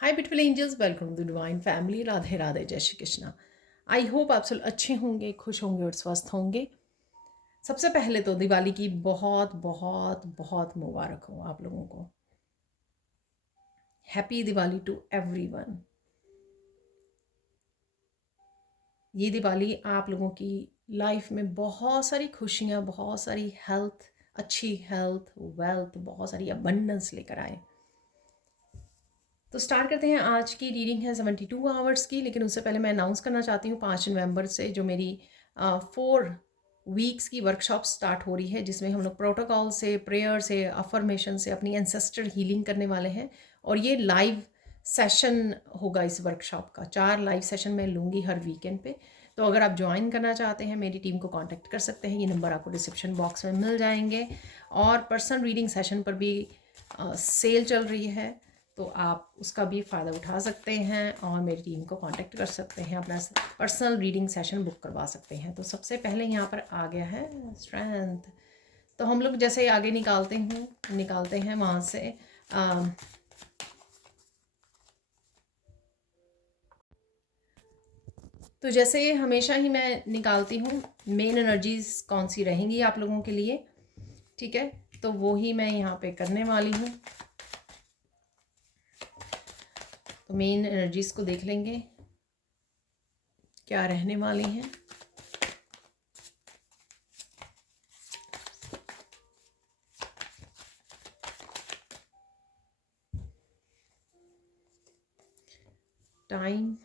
Hi beautiful angels, welcome to divine family. Radhe Radhe, जय Shri Krishna. I hope आप सब अच्छे होंगे, खुश होंगे और स्वस्थ होंगे। सबसे पहले तो दिवाली की बहुत बहुत बहुत मुबारक हो आप लोगों को। Happy Diwali to everyone. ये दिवाली आप लोगों की लाइफ में बहुत सारी खुशियाँ, बहुत सारी हेल्थ, अच्छी हेल्थ, वेल्थ, बहुत सारी अबंडेंस लेकर आए। तो स्टार्ट करते हैं। आज की रीडिंग है 72 आवर्स की, लेकिन उससे पहले मैं अनाउंस करना चाहती हूँ 5 नवंबर से जो मेरी 4 वीक्स की वर्कशॉप स्टार्ट हो रही है, जिसमें हम लोग प्रोटोकॉल से, प्रेयर से, अफर्मेशन से अपनी एंसेस्टर हीलिंग करने वाले हैं। और ये लाइव सेशन होगा इस वर्कशॉप का। 4 लाइव सेशन मैं लूँगी हर वीकेंड पे। तो अगर आप ज्वाइन करना चाहते हैं, मेरी टीम को कांटेक्ट कर सकते हैं। ये नंबर आपको डिस्क्रिप्शन बॉक्स में मिल जाएंगे। और पर्सनल रीडिंग सेशन पर भी सेल चल रही है, तो आप उसका भी फ़ायदा उठा सकते हैं और मेरी टीम को कांटेक्ट कर सकते हैं, अपना पर्सनल रीडिंग सेशन बुक करवा सकते हैं। तो सबसे पहले यहाँ पर आ गया है स्ट्रेंथ। तो हम लोग जैसे आगे निकालते हैं वहाँ से तो जैसे हमेशा ही मैं निकालती हूँ मेन एनर्जीज कौन सी रहेंगी आप लोगों के लिए, ठीक है। तो वो ही मैं यहाँ पे करने वाली हूँ। तो मेन एनर्जीज को देख लेंगे क्या रहने वाली हैं। Time,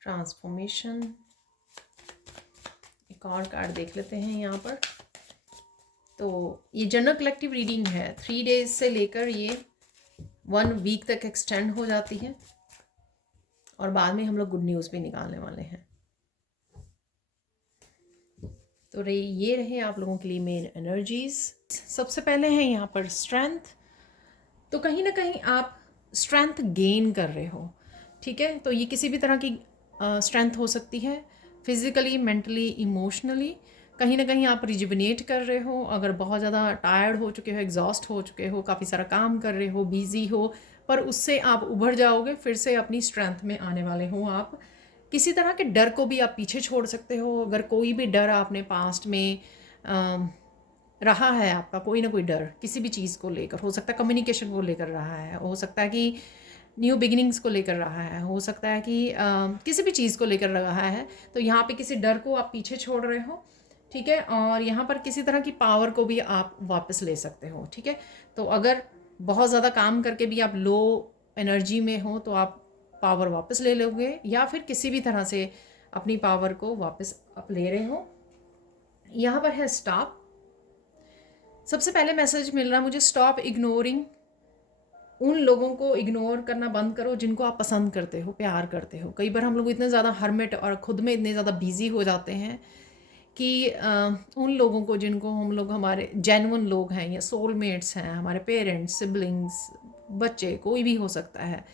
transformation. एक और कार्ड देख लेते हैं यहाँ पर। तो ये जनरल कलेक्टिव रीडिंग है। 3 डेज से लेकर ये 1 वीक तक एक्सटेंड हो जाती है और बाद में हम लोग गुड न्यूज़ भी निकालने वाले हैं। तो ये रहे आप लोगों के लिए मेन एनर्जीज। सबसे पहले है यहाँ पर स्ट्रेंथ। तो कहीं ना कहीं आप स्ट्रेंथ गेन कर रहे हो, ठीक है। तो ये किसी भी तरह की स्ट्रेंथ हो सकती है, फिजिकली, मेंटली, इमोशनली। कहीं ना कहीं आप रिजुविनेट कर रहे हो। अगर बहुत ज़्यादा टायर्ड हो चुके हो, एग्जॉस्ट हो चुके हो, काफ़ी सारा काम कर रहे हो, बिजी हो, पर उससे आप उभर जाओगे, फिर से अपनी स्ट्रेंथ में आने वाले हो आप। किसी तरह के डर को भी आप पीछे छोड़ सकते हो। अगर कोई भी डर आपने पास्ट में रहा है, आपका कोई ना कोई डर किसी भी चीज़ को लेकर, हो सकता है कम्युनिकेशन को लेकर रहा है, हो सकता है कि न्यू बिगिनिंग्स को लेकर रहा है, हो सकता है कि किसी भी चीज़ को लेकर रहा है। तो यहाँ पे किसी डर को आप पीछे छोड़ रहे हो, ठीक है। और यहाँ पर किसी तरह की पावर को भी आप वापस ले सकते हो, ठीक है। तो अगर बहुत ज़्यादा काम करके भी आप लो एनर्जी में हो तो आप पावर वापस ले लोगे, या फिर किसी भी तरह से अपनी पावर को वापस आप ले रहे हो। यहाँ पर है स्टॉप। सबसे पहले मैसेज मिल रहा है मुझे, स्टॉप इग्नोरिंग। उन लोगों को इग्नोर करना बंद करो जिनको आप पसंद करते हो, प्यार करते हो। कई बार हम लोग इतने ज़्यादा हर्मिट और ख़ुद में इतने ज़्यादा बिजी हो जाते हैं कि उन लोगों को जिनको हम लोग, हमारे जेन्युइन लोग हैं या सोलमेट्स हैं, हमारे पेरेंट्स, सिबलिंग्स, बच्चे, कोई भी हो सकता है,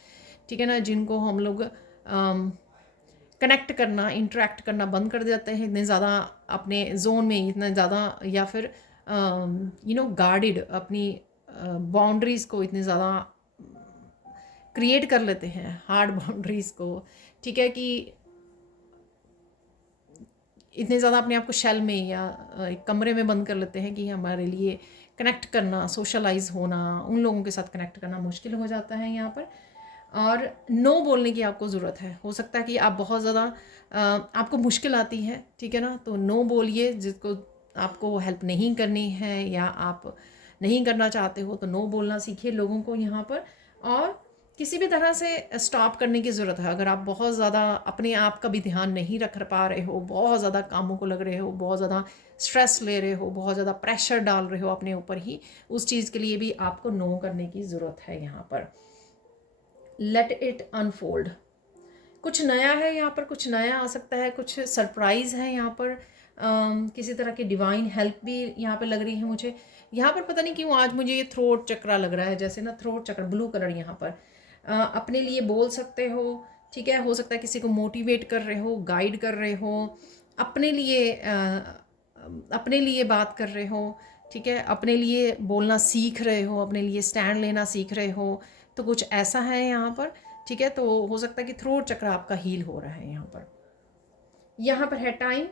ठीक है ना, जिनको हम लोग कनेक्ट करना, इंटरेक्ट करना बंद कर देते हैं इतने ज़्यादा अपने जोन में, इतना ज़्यादा, या फिर गार्डेड अपनी बाउंड्रीज़ को इतने ज़्यादा क्रिएट कर लेते हैं, हार्ड बाउंड्रीज़ को, ठीक है, कि इतने ज़्यादा अपने आप को शेल में या एक कमरे में बंद कर लेते हैं कि हमारे लिए कनेक्ट करना, सोशलाइज होना, उन लोगों के साथ कनेक्ट करना मुश्किल हो जाता है यहाँ पर। और नो बोलने की आपको ज़रूरत है। हो सकता है कि आप बहुत ज़्यादा आपको मुश्किल आती है, ठीक है ना, तो नो बोलिए। जिसको आपको हेल्प नहीं करनी है या आप नहीं करना चाहते हो, तो नो बोलना सीखिए लोगों को यहाँ पर। और किसी भी तरह से स्टॉप करने की ज़रूरत है। अगर आप बहुत ज़्यादा अपने आप का भी ध्यान नहीं रख पा रहे हो, बहुत ज़्यादा कामों को लग रहे हो, बहुत ज़्यादा स्ट्रेस ले रहे हो, बहुत ज़्यादा प्रेशर डाल रहे हो अपने ऊपर ही, उस चीज़ के लिए भी आपको नो करने की ज़रूरत है यहाँ पर। Let it unfold. कुछ नया है यहाँ पर, कुछ नया आ सकता है, कुछ सरप्राइज़ है यहाँ पर। किसी तरह की डिवाइन हेल्प भी यहाँ पे लग रही है मुझे। यहाँ पर पता नहीं क्यों आज मुझे ये थ्रोट चक्रा लग रहा है, जैसे ना थ्रोट चक्र, ब्लू कलर यहाँ पर। अपने लिए बोल सकते हो, ठीक है। हो सकता है किसी को मोटिवेट कर रहे हो, गाइड कर रहे हो, अपने लिए बात कर रहे हो, ठीक है। अपने लिए बोलना सीख रहे हो, अपने लिए स्टैंड लेना सीख रहे हो। तो कुछ ऐसा है यहाँ पर, ठीक है। तो हो सकता है कि थ्रोट चक्र आपका हील हो रहा है यहाँ पर है टाइम।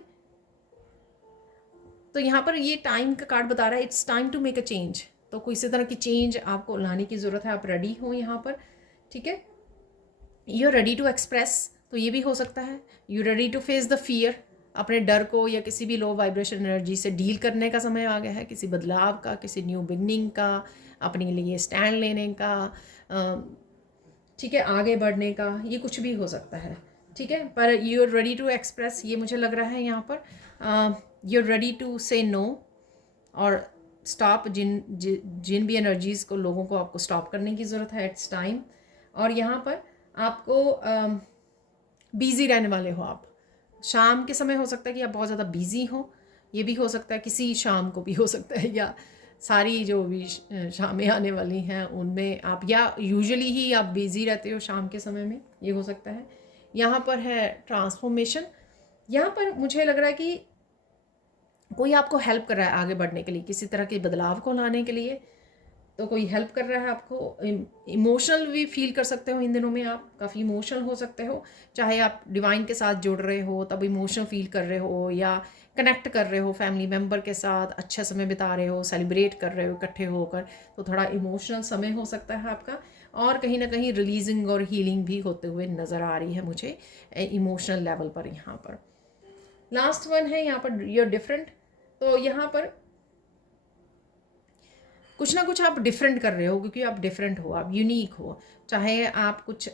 तो यहाँ पर ये टाइम का कार्ड बता रहा है it's time to make a change. तो कोई इसी तरह की चेंज आपको लाने की ज़रूरत है, आप रेडी हो यहाँ पर, ठीक है। You are ready to express, तो ये भी हो सकता है। You ready to face the fear, अपने डर को या किसी भी लो वाइब्रेशन एनर्जी से डील करने का समय आ गया है, किसी बदलाव का, किसी न्यू बिगनिंग का, अपने लिए स्टैंड लेने का, ठीक है, आगे बढ़ने का, ये कुछ भी हो सकता है, ठीक है। पर you are ready to express, ये मुझे लग रहा है यहाँ पर। You are ready to say no और स्टॉप जिन भी एनर्जीज़ को, लोगों को आपको स्टॉप करने की ज़रूरत है, इट्स टाइम। और यहाँ पर आपको बिज़ी रहने वाले हो आप। शाम के समय हो सकता है कि आप बहुत ज़्यादा बिज़ी हो, ये भी हो सकता है, किसी शाम को भी हो सकता है, या सारी जो भी शामें आने वाली हैं उनमें आप, या यूजुअली ही आप बिज़ी रहते हो शाम के समय में, ये हो सकता है। यहाँ पर है ट्रांसफॉर्मेशन। यहाँ पर मुझे लग रहा है कि कोई आपको हेल्प कर रहा है आगे बढ़ने के लिए, किसी तरह के बदलाव को लाने के लिए। तो कोई हेल्प कर रहा है आपको। इमोशनल भी फील कर सकते हो इन दिनों में, आप काफ़ी इमोशनल हो सकते हो, चाहे आप डिवाइन के साथ जुड़ रहे हो तब इमोशनल फील कर रहे हो, या कनेक्ट कर रहे हो फैमिली मेम्बर के साथ, अच्छा समय बिता रहे हो, सेलिब्रेट कर रहे हो इकट्ठे होकर, तो थोड़ा इमोशनल समय हो सकता है आपका। और कहीं ना कहीं रिलीजिंग और हीलिंग भी होते हुए नज़र आ रही है मुझे इमोशनल लेवल पर। यहाँ पर लास्ट वन है यहाँ पर यूर डिफरेंट। तो यहाँ पर कुछ ना कुछ आप डिफरेंट कर रहे हो, क्योंकि आप डिफरेंट हो, आप यूनिक हो। चाहे आप कुछ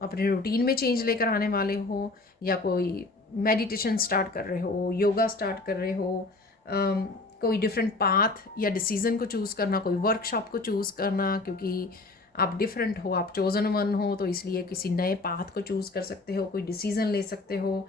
अपने रूटीन में चेंज लेकर आने वाले हो, या कोई मेडिटेशन स्टार्ट कर रहे हो, योगा स्टार्ट कर रहे हो, कोई डिफरेंट पाथ या डिसीज़न को चूज़ करना, कोई वर्कशॉप को चूज़ करना, क्योंकि आप डिफरेंट हो, आप चोजन वन हो, तो इसलिए किसी नए पाथ को चूज़ कर सकते हो, कोई डिसीज़न ले सकते हो,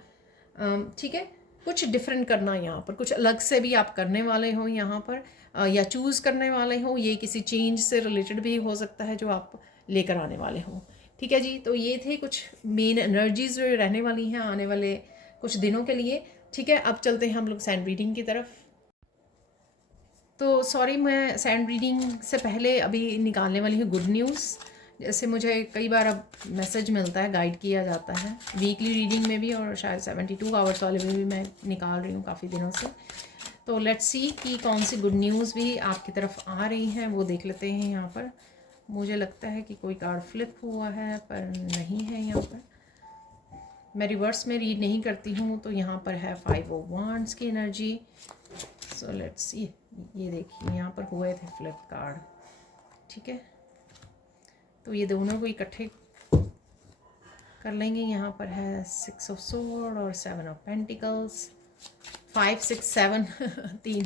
ठीक है। कुछ डिफरेंट करना यहाँ पर, कुछ अलग से भी आप करने वाले हो यहाँ पर, या चूज़ करने वाले हो। ये किसी चेंज से रिलेटेड भी हो सकता है जो आप लेकर आने वाले हो, ठीक है जी। तो ये थे कुछ मेन एनर्जीज जो रहने वाली हैं आने वाले कुछ दिनों के लिए, ठीक है। अब चलते हैं हम लोग सैंड रीडिंग की तरफ। तो सॉरी, मैं सैंड रीडिंग से पहले अभी निकालने वाली हूँ गुड न्यूज़। जैसे मुझे कई बार अब मैसेज मिलता है, गाइड किया जाता है वीकली रीडिंग में भी, और शायद 72 आवर्स वाले में भी मैं निकाल रही हूँ काफ़ी दिनों से। तो लेट्स सी कि कौन सी गुड न्यूज़ भी आपकी तरफ आ रही हैं, वो देख लेते हैं यहाँ पर। मुझे लगता है कि कोई कार्ड फ्लिप हुआ है, पर नहीं है यहाँ पर। मैं रिवर्स में रीड नहीं करती हूँ, तो यहाँ पर है 5 ऑफ वांड्स की एनर्जी। सो लेट्स सी, ये देखिए यहाँ पर हुए थे फ्लिप कार्ड, ठीक है। तो ये दोनों को इकट्ठे कर लेंगे। यहाँ पर है 6 ऑफ सोर्ड और 7 ऑफ पेंटिकल्स। 5 6 7 तीन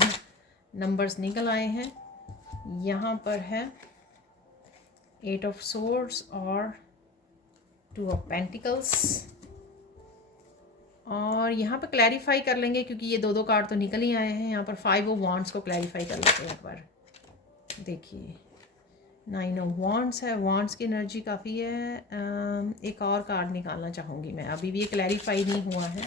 नंबर्स निकल आए हैं। यहाँ पर है 8 ऑफ सोर्ड्स और 2 ऑफ पेंटिकल्स। और यहाँ पर क्लैरिफाई कर लेंगे, क्योंकि ये दो कार्ड तो निकल ही आए हैं। यहाँ पर 5 ऑफ वांड्स को क्लैरिफाई कर लेते हैं एक बार। देखिए 9 ऑफ वांड्स है, वांड्स की एनर्जी काफ़ी है। एक और कार्ड निकालना चाहूँगी मैं, अभी भी ये क्लैरिफाई नहीं हुआ है।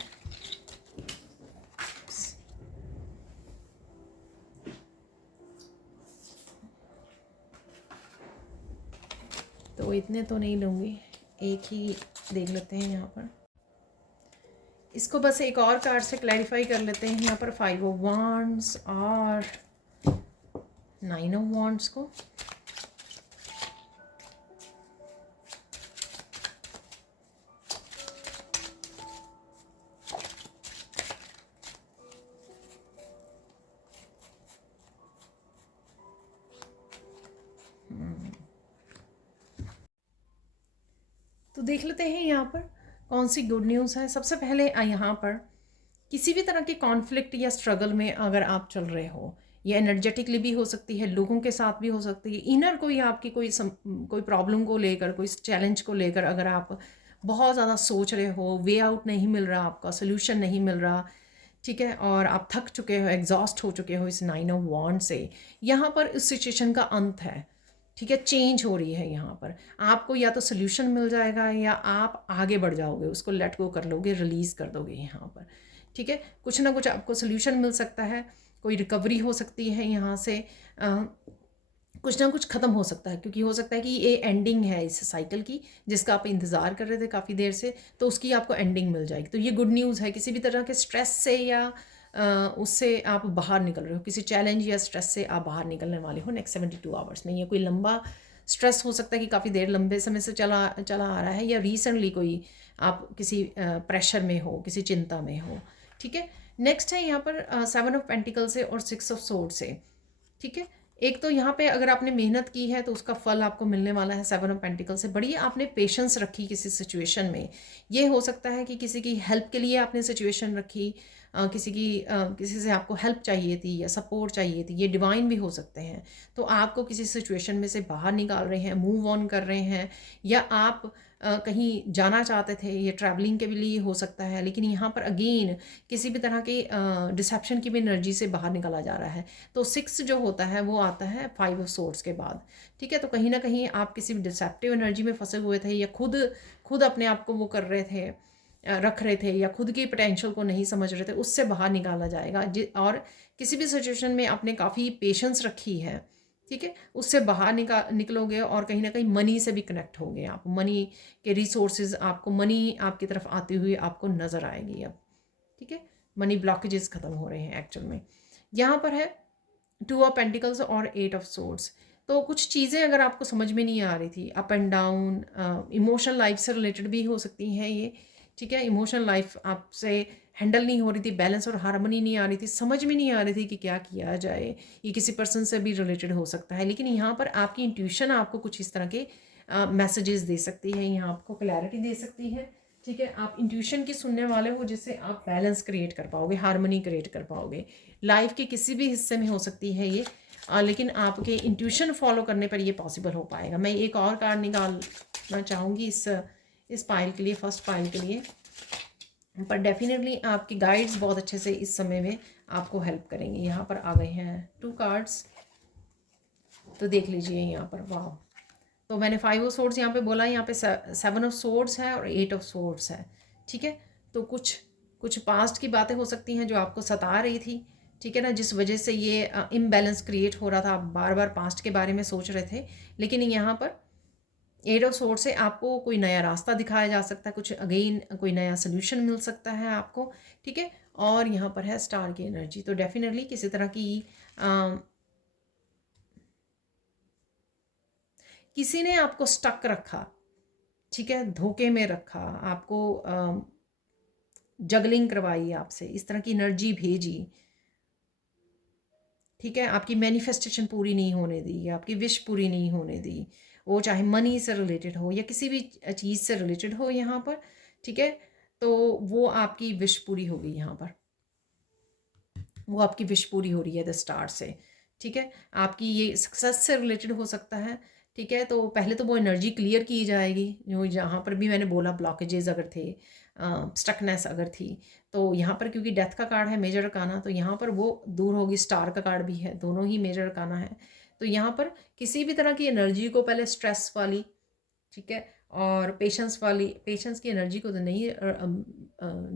तो इतने तो नहीं लूँगी, एक ही देख लेते हैं यहाँ पर। इसको बस एक और कार्ड से क्लैरिफाई कर लेते हैं। यहाँ पर 5 ऑफ वांड्स और 9 ऑफ वांड्स को। तो देख लेते हैं यहाँ पर कौन सी गुड न्यूज़ है। सबसे पहले यहाँ पर किसी भी तरह के कॉन्फ्लिक्ट या स्ट्रगल में अगर आप चल रहे हो, ये एनर्जेटिकली भी हो सकती है, लोगों के साथ भी हो सकती है, इनर कोई आपकी कोई प्रॉब्लम को लेकर, कोई चैलेंज को लेकर अगर आप बहुत ज़्यादा सोच रहे हो, वे आउट नहीं मिल रहा, आपका सोल्यूशन नहीं मिल रहा, ठीक है, और आप थक चुके हो, एग्जॉस्ट हो चुके हो इस 9 ऑफ वांड से, यहाँ पर इस सिचुएशन का अंत है, ठीक है। चेंज हो रही है यहाँ पर, आपको या तो सोल्यूशन मिल जाएगा या आप आगे बढ़ जाओगे, उसको लेट गो कर लोगे, रिलीज़ कर दोगे यहाँ पर, ठीक है। कुछ ना कुछ आपको सोल्यूशन मिल सकता है, कोई रिकवरी हो सकती है यहाँ से, कुछ ना कुछ ख़त्म हो सकता है, क्योंकि हो सकता है कि ये एंडिंग है इस साइकिल की जिसका आप इंतज़ार कर रहे थे काफ़ी देर से, तो उसकी आपको एंडिंग मिल जाएगी। तो ये गुड न्यूज़ है, किसी भी तरह के स्ट्रेस से या उससे आप बाहर निकल रहे हो, किसी चैलेंज या स्ट्रेस से आप बाहर निकलने वाले हो नेक्स्ट 72 आवर्स में। ये कोई लंबा स्ट्रेस हो सकता है कि काफ़ी देर लंबे समय से चला चला आ रहा है, या रिसेंटली कोई आप किसी प्रेशर में हो, किसी चिंता में हो। ठीक है, नेक्स्ट है यहाँ पर 7 ऑफ पेंटिकल से और 6 ऑफ सोर्ड से। ठीक है, एक तो यहाँ पे अगर आपने मेहनत की है तो उसका फल आपको मिलने वाला है 7 ऑफ पेंटिकल से। बड़ी आपने पेशेंस रखी किसी सिचुएशन में, ये हो सकता है कि किसी की हेल्प के लिए आपने सिचुएशन रखी, किसी से आपको हेल्प चाहिए थी या सपोर्ट चाहिए थी, ये डिवाइन भी हो सकते हैं। तो आपको किसी सिचुएशन में से बाहर निकाल रहे हैं, मूव ऑन कर रहे हैं, या आप कहीं जाना चाहते थे, ये ट्रैवलिंग के लिए हो सकता है। लेकिन यहाँ पर अगेन किसी भी तरह की डिसेप्शन की भी एनर्जी से बाहर निकाला जा रहा है। तो 6 जो होता है वो आता है 5 ऑफ सोर्ड्स के बाद। ठीक है, तो कहीं ना कहीं आप किसी भी डिसेप्टिव एनर्जी में फंसे हुए थे, या खुद खुद अपने आप को वो कर रहे थे, रख रहे थे, या खुद की पोटेंशियल को नहीं समझ रहे थे, उससे बाहर निकाला जाएगा। और किसी भी सिचुएशन में आपने काफ़ी पेशेंस रखी है, ठीक है, उससे बाहर निकलोगे, और कहीं ना कहीं मनी से भी कनेक्ट होगे आप। मनी के रिसोर्सेज, आपको मनी आपकी तरफ आती हुई आपको नज़र आएगी अब। ठीक है, मनी ब्लॉकेजेस ख़त्म हो रहे हैं एक्चुअल में। यहाँ पर है 2 ऑफ पेंटिकल्स और 8 ऑफ सोर्ड्स। तो कुछ चीज़ें अगर आपको समझ में नहीं आ रही थी, up and down, emotional life से रिलेटेड भी हो सकती हैं ये। ठीक है, इमोशनल लाइफ आपसे हैंडल नहीं हो रही थी, बैलेंस और हार्मनी नहीं आ रही थी, समझ में नहीं आ रही थी कि क्या किया जाए। ये किसी पर्सन से भी रिलेटेड हो सकता है, लेकिन यहाँ पर आपकी इंट्यूशन आपको कुछ इस तरह के मैसेजेस दे सकती है, यहाँ आपको क्लैरिटी दे सकती है। ठीक है, आप इंट्यूशन की सुनने वाले हो, जिससे आप बैलेंस क्रिएट कर पाओगे, हार्मनी क्रिएट कर पाओगे। लाइफ के किसी भी हिस्से में हो सकती है ये, लेकिन आपके इंट्यूशन फॉलो करने पर ये पॉसिबल हो पाएगा। मैं एक और कार्ड निकालना चाहूँगी इस पाइल के लिए, फर्स्ट पाइल के लिए। पर डेफिनेटली आपकी गाइड्स बहुत अच्छे से इस समय में आपको हेल्प करेंगे। यहाँ पर आ गए हैं 2 कार्ड्स, तो देख लीजिए यहाँ पर। वाह, तो मैंने 5 ऑफ सोर्ड्स यहाँ पे बोला, यहाँ पे 7 ऑफ सोर्ड्स है और 8 ऑफ सोर्ड्स है। ठीक है, तो कुछ कुछ पास्ट की बातें हो सकती हैं जो आपको सता रही थी, ठीक है ना, जिस वजह से ये इम्बैलेंस क्रिएट हो रहा था। आप बार बार पास्ट के बारे में सोच रहे थे, लेकिन यहाँ पर 8 ऑफ सोर्ड से आपको कोई नया रास्ता दिखाया जा सकता है, कुछ अगेन कोई नया सोल्यूशन मिल सकता है आपको। ठीक है, और यहाँ पर है स्टार की एनर्जी। तो डेफिनेटली किसी तरह की किसी ने आपको स्टक रखा, ठीक है, धोखे में रखा, आपको जगलिंग करवाई, आपसे इस तरह की एनर्जी भेजी। ठीक है, आपकी मैनिफेस्टेशन पूरी नहीं होने दी, आपकी विश पूरी नहीं होने दी, वो चाहे मनी से रिलेटेड हो या किसी भी चीज़ से रिलेटेड हो यहाँ पर। ठीक है, तो वो आपकी विश पूरी होगी यहाँ पर, वो आपकी विश पूरी हो रही है द स्टार से। ठीक है, आपकी ये सक्सेस से रिलेटेड हो सकता है। ठीक है, तो पहले तो वो एनर्जी क्लियर की जाएगी, जो जहाँ पर भी मैंने बोला ब्लॉकेजेस अगर थे, स्टकनेस अगर थी, तो यहाँ पर क्योंकि डेथ का कार्ड है मेजर अरकाना, तो यहाँ पर वो दूर होगी। स्टार का कार्ड भी है, दोनों ही मेजर अरकाना है। तो यहाँ पर किसी भी तरह की एनर्जी को पहले स्ट्रेस वाली, ठीक है, और पेशेंस की एनर्जी को तो नहीं,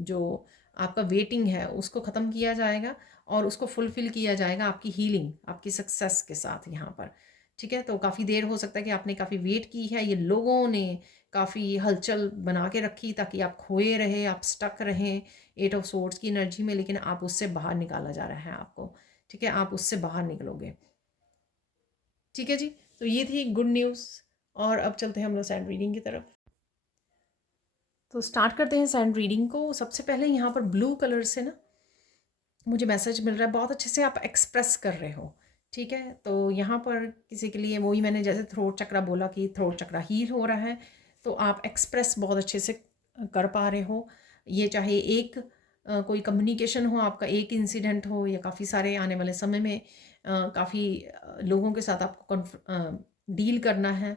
जो आपका वेटिंग है उसको ख़त्म किया जाएगा, और उसको फुलफ़िल किया जाएगा आपकी हीलिंग, आपकी सक्सेस के साथ यहाँ पर। ठीक है, तो काफ़ी देर हो सकता है कि आपने काफ़ी वेट की है, ये लोगों ने काफ़ी हलचल बना के रखी ताकि आप खोए रहे, आप स्टक रहें 8 ऑफ सोर्ड्स की एनर्जी में, लेकिन आप उससे बाहर निकाला जा रहा है आपको। ठीक है, आप उससे बाहर निकलोगे। ठीक है जी, तो ये थी गुड न्यूज़, और अब चलते हैं हम लोग सैंड रीडिंग की तरफ। तो स्टार्ट करते हैं सैंड रीडिंग को। सबसे पहले यहाँ पर ब्लू कलर से ना मुझे मैसेज मिल रहा है, बहुत अच्छे से आप एक्सप्रेस कर रहे हो। ठीक है, तो यहाँ पर किसी के लिए वही मैंने जैसे थ्रोट चक्रा बोला कि थ्रोट चक्रा हील हो रहा है, तो आप एक्सप्रेस बहुत अच्छे से कर पा रहे हो। ये चाहे एक कोई कम्युनिकेशन हो आपका, एक इंसिडेंट हो, या काफ़ी सारे आने वाले समय में काफ़ी लोगों के साथ आपको डील करना है।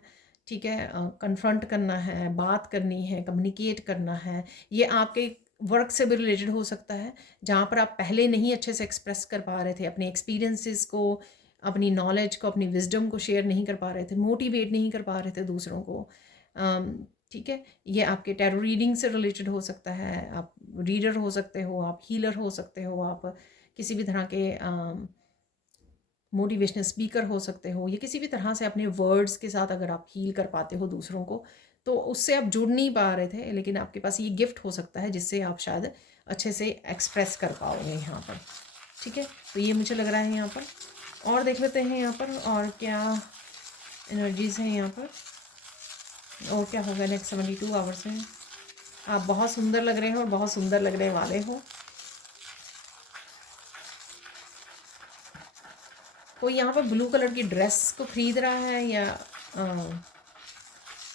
ठीक है, कन्फ्रंट करना है, बात करनी है, कम्युनिकेट करना है। ये आपके वर्क से भी रिलेटेड हो सकता है, जहाँ पर आप पहले नहीं अच्छे से एक्सप्रेस कर पा रहे थे अपने एक्सपीरियंसेस को, अपनी नॉलेज को, अपनी विजडम को शेयर नहीं कर पा रहे थे, मोटिवेट नहीं कर पा रहे थे दूसरों को। ठीक है, ये आपके टैरो रीडिंग से रिलेटेड हो सकता है, आप रीडर हो सकते हो, आप हीलर हो सकते हो, आप किसी भी तरह के मोटिवेशनल स्पीकर हो सकते हो, या किसी भी तरह से अपने वर्ड्स के साथ अगर आप हील कर पाते हो दूसरों को, तो उससे आप जुड़ नहीं पा रहे थे, लेकिन आपके पास ये गिफ्ट हो सकता है जिससे आप शायद अच्छे से एक्सप्रेस कर पाओगे यहाँ पर। ठीक है, तो ये मुझे लग रहा है यहाँ पर। और देख लेते हैं यहाँ पर और क्या एनर्जीज़ हैं यहाँ पर, और क्या होगा नेक्स्ट 72 आवर्स में। आप बहुत सुंदर लग रहे हो और बहुत सुंदर लगने वाले हो। कोई यहाँ पर ब्लू कलर की ड्रेस को ख़रीद रहा है या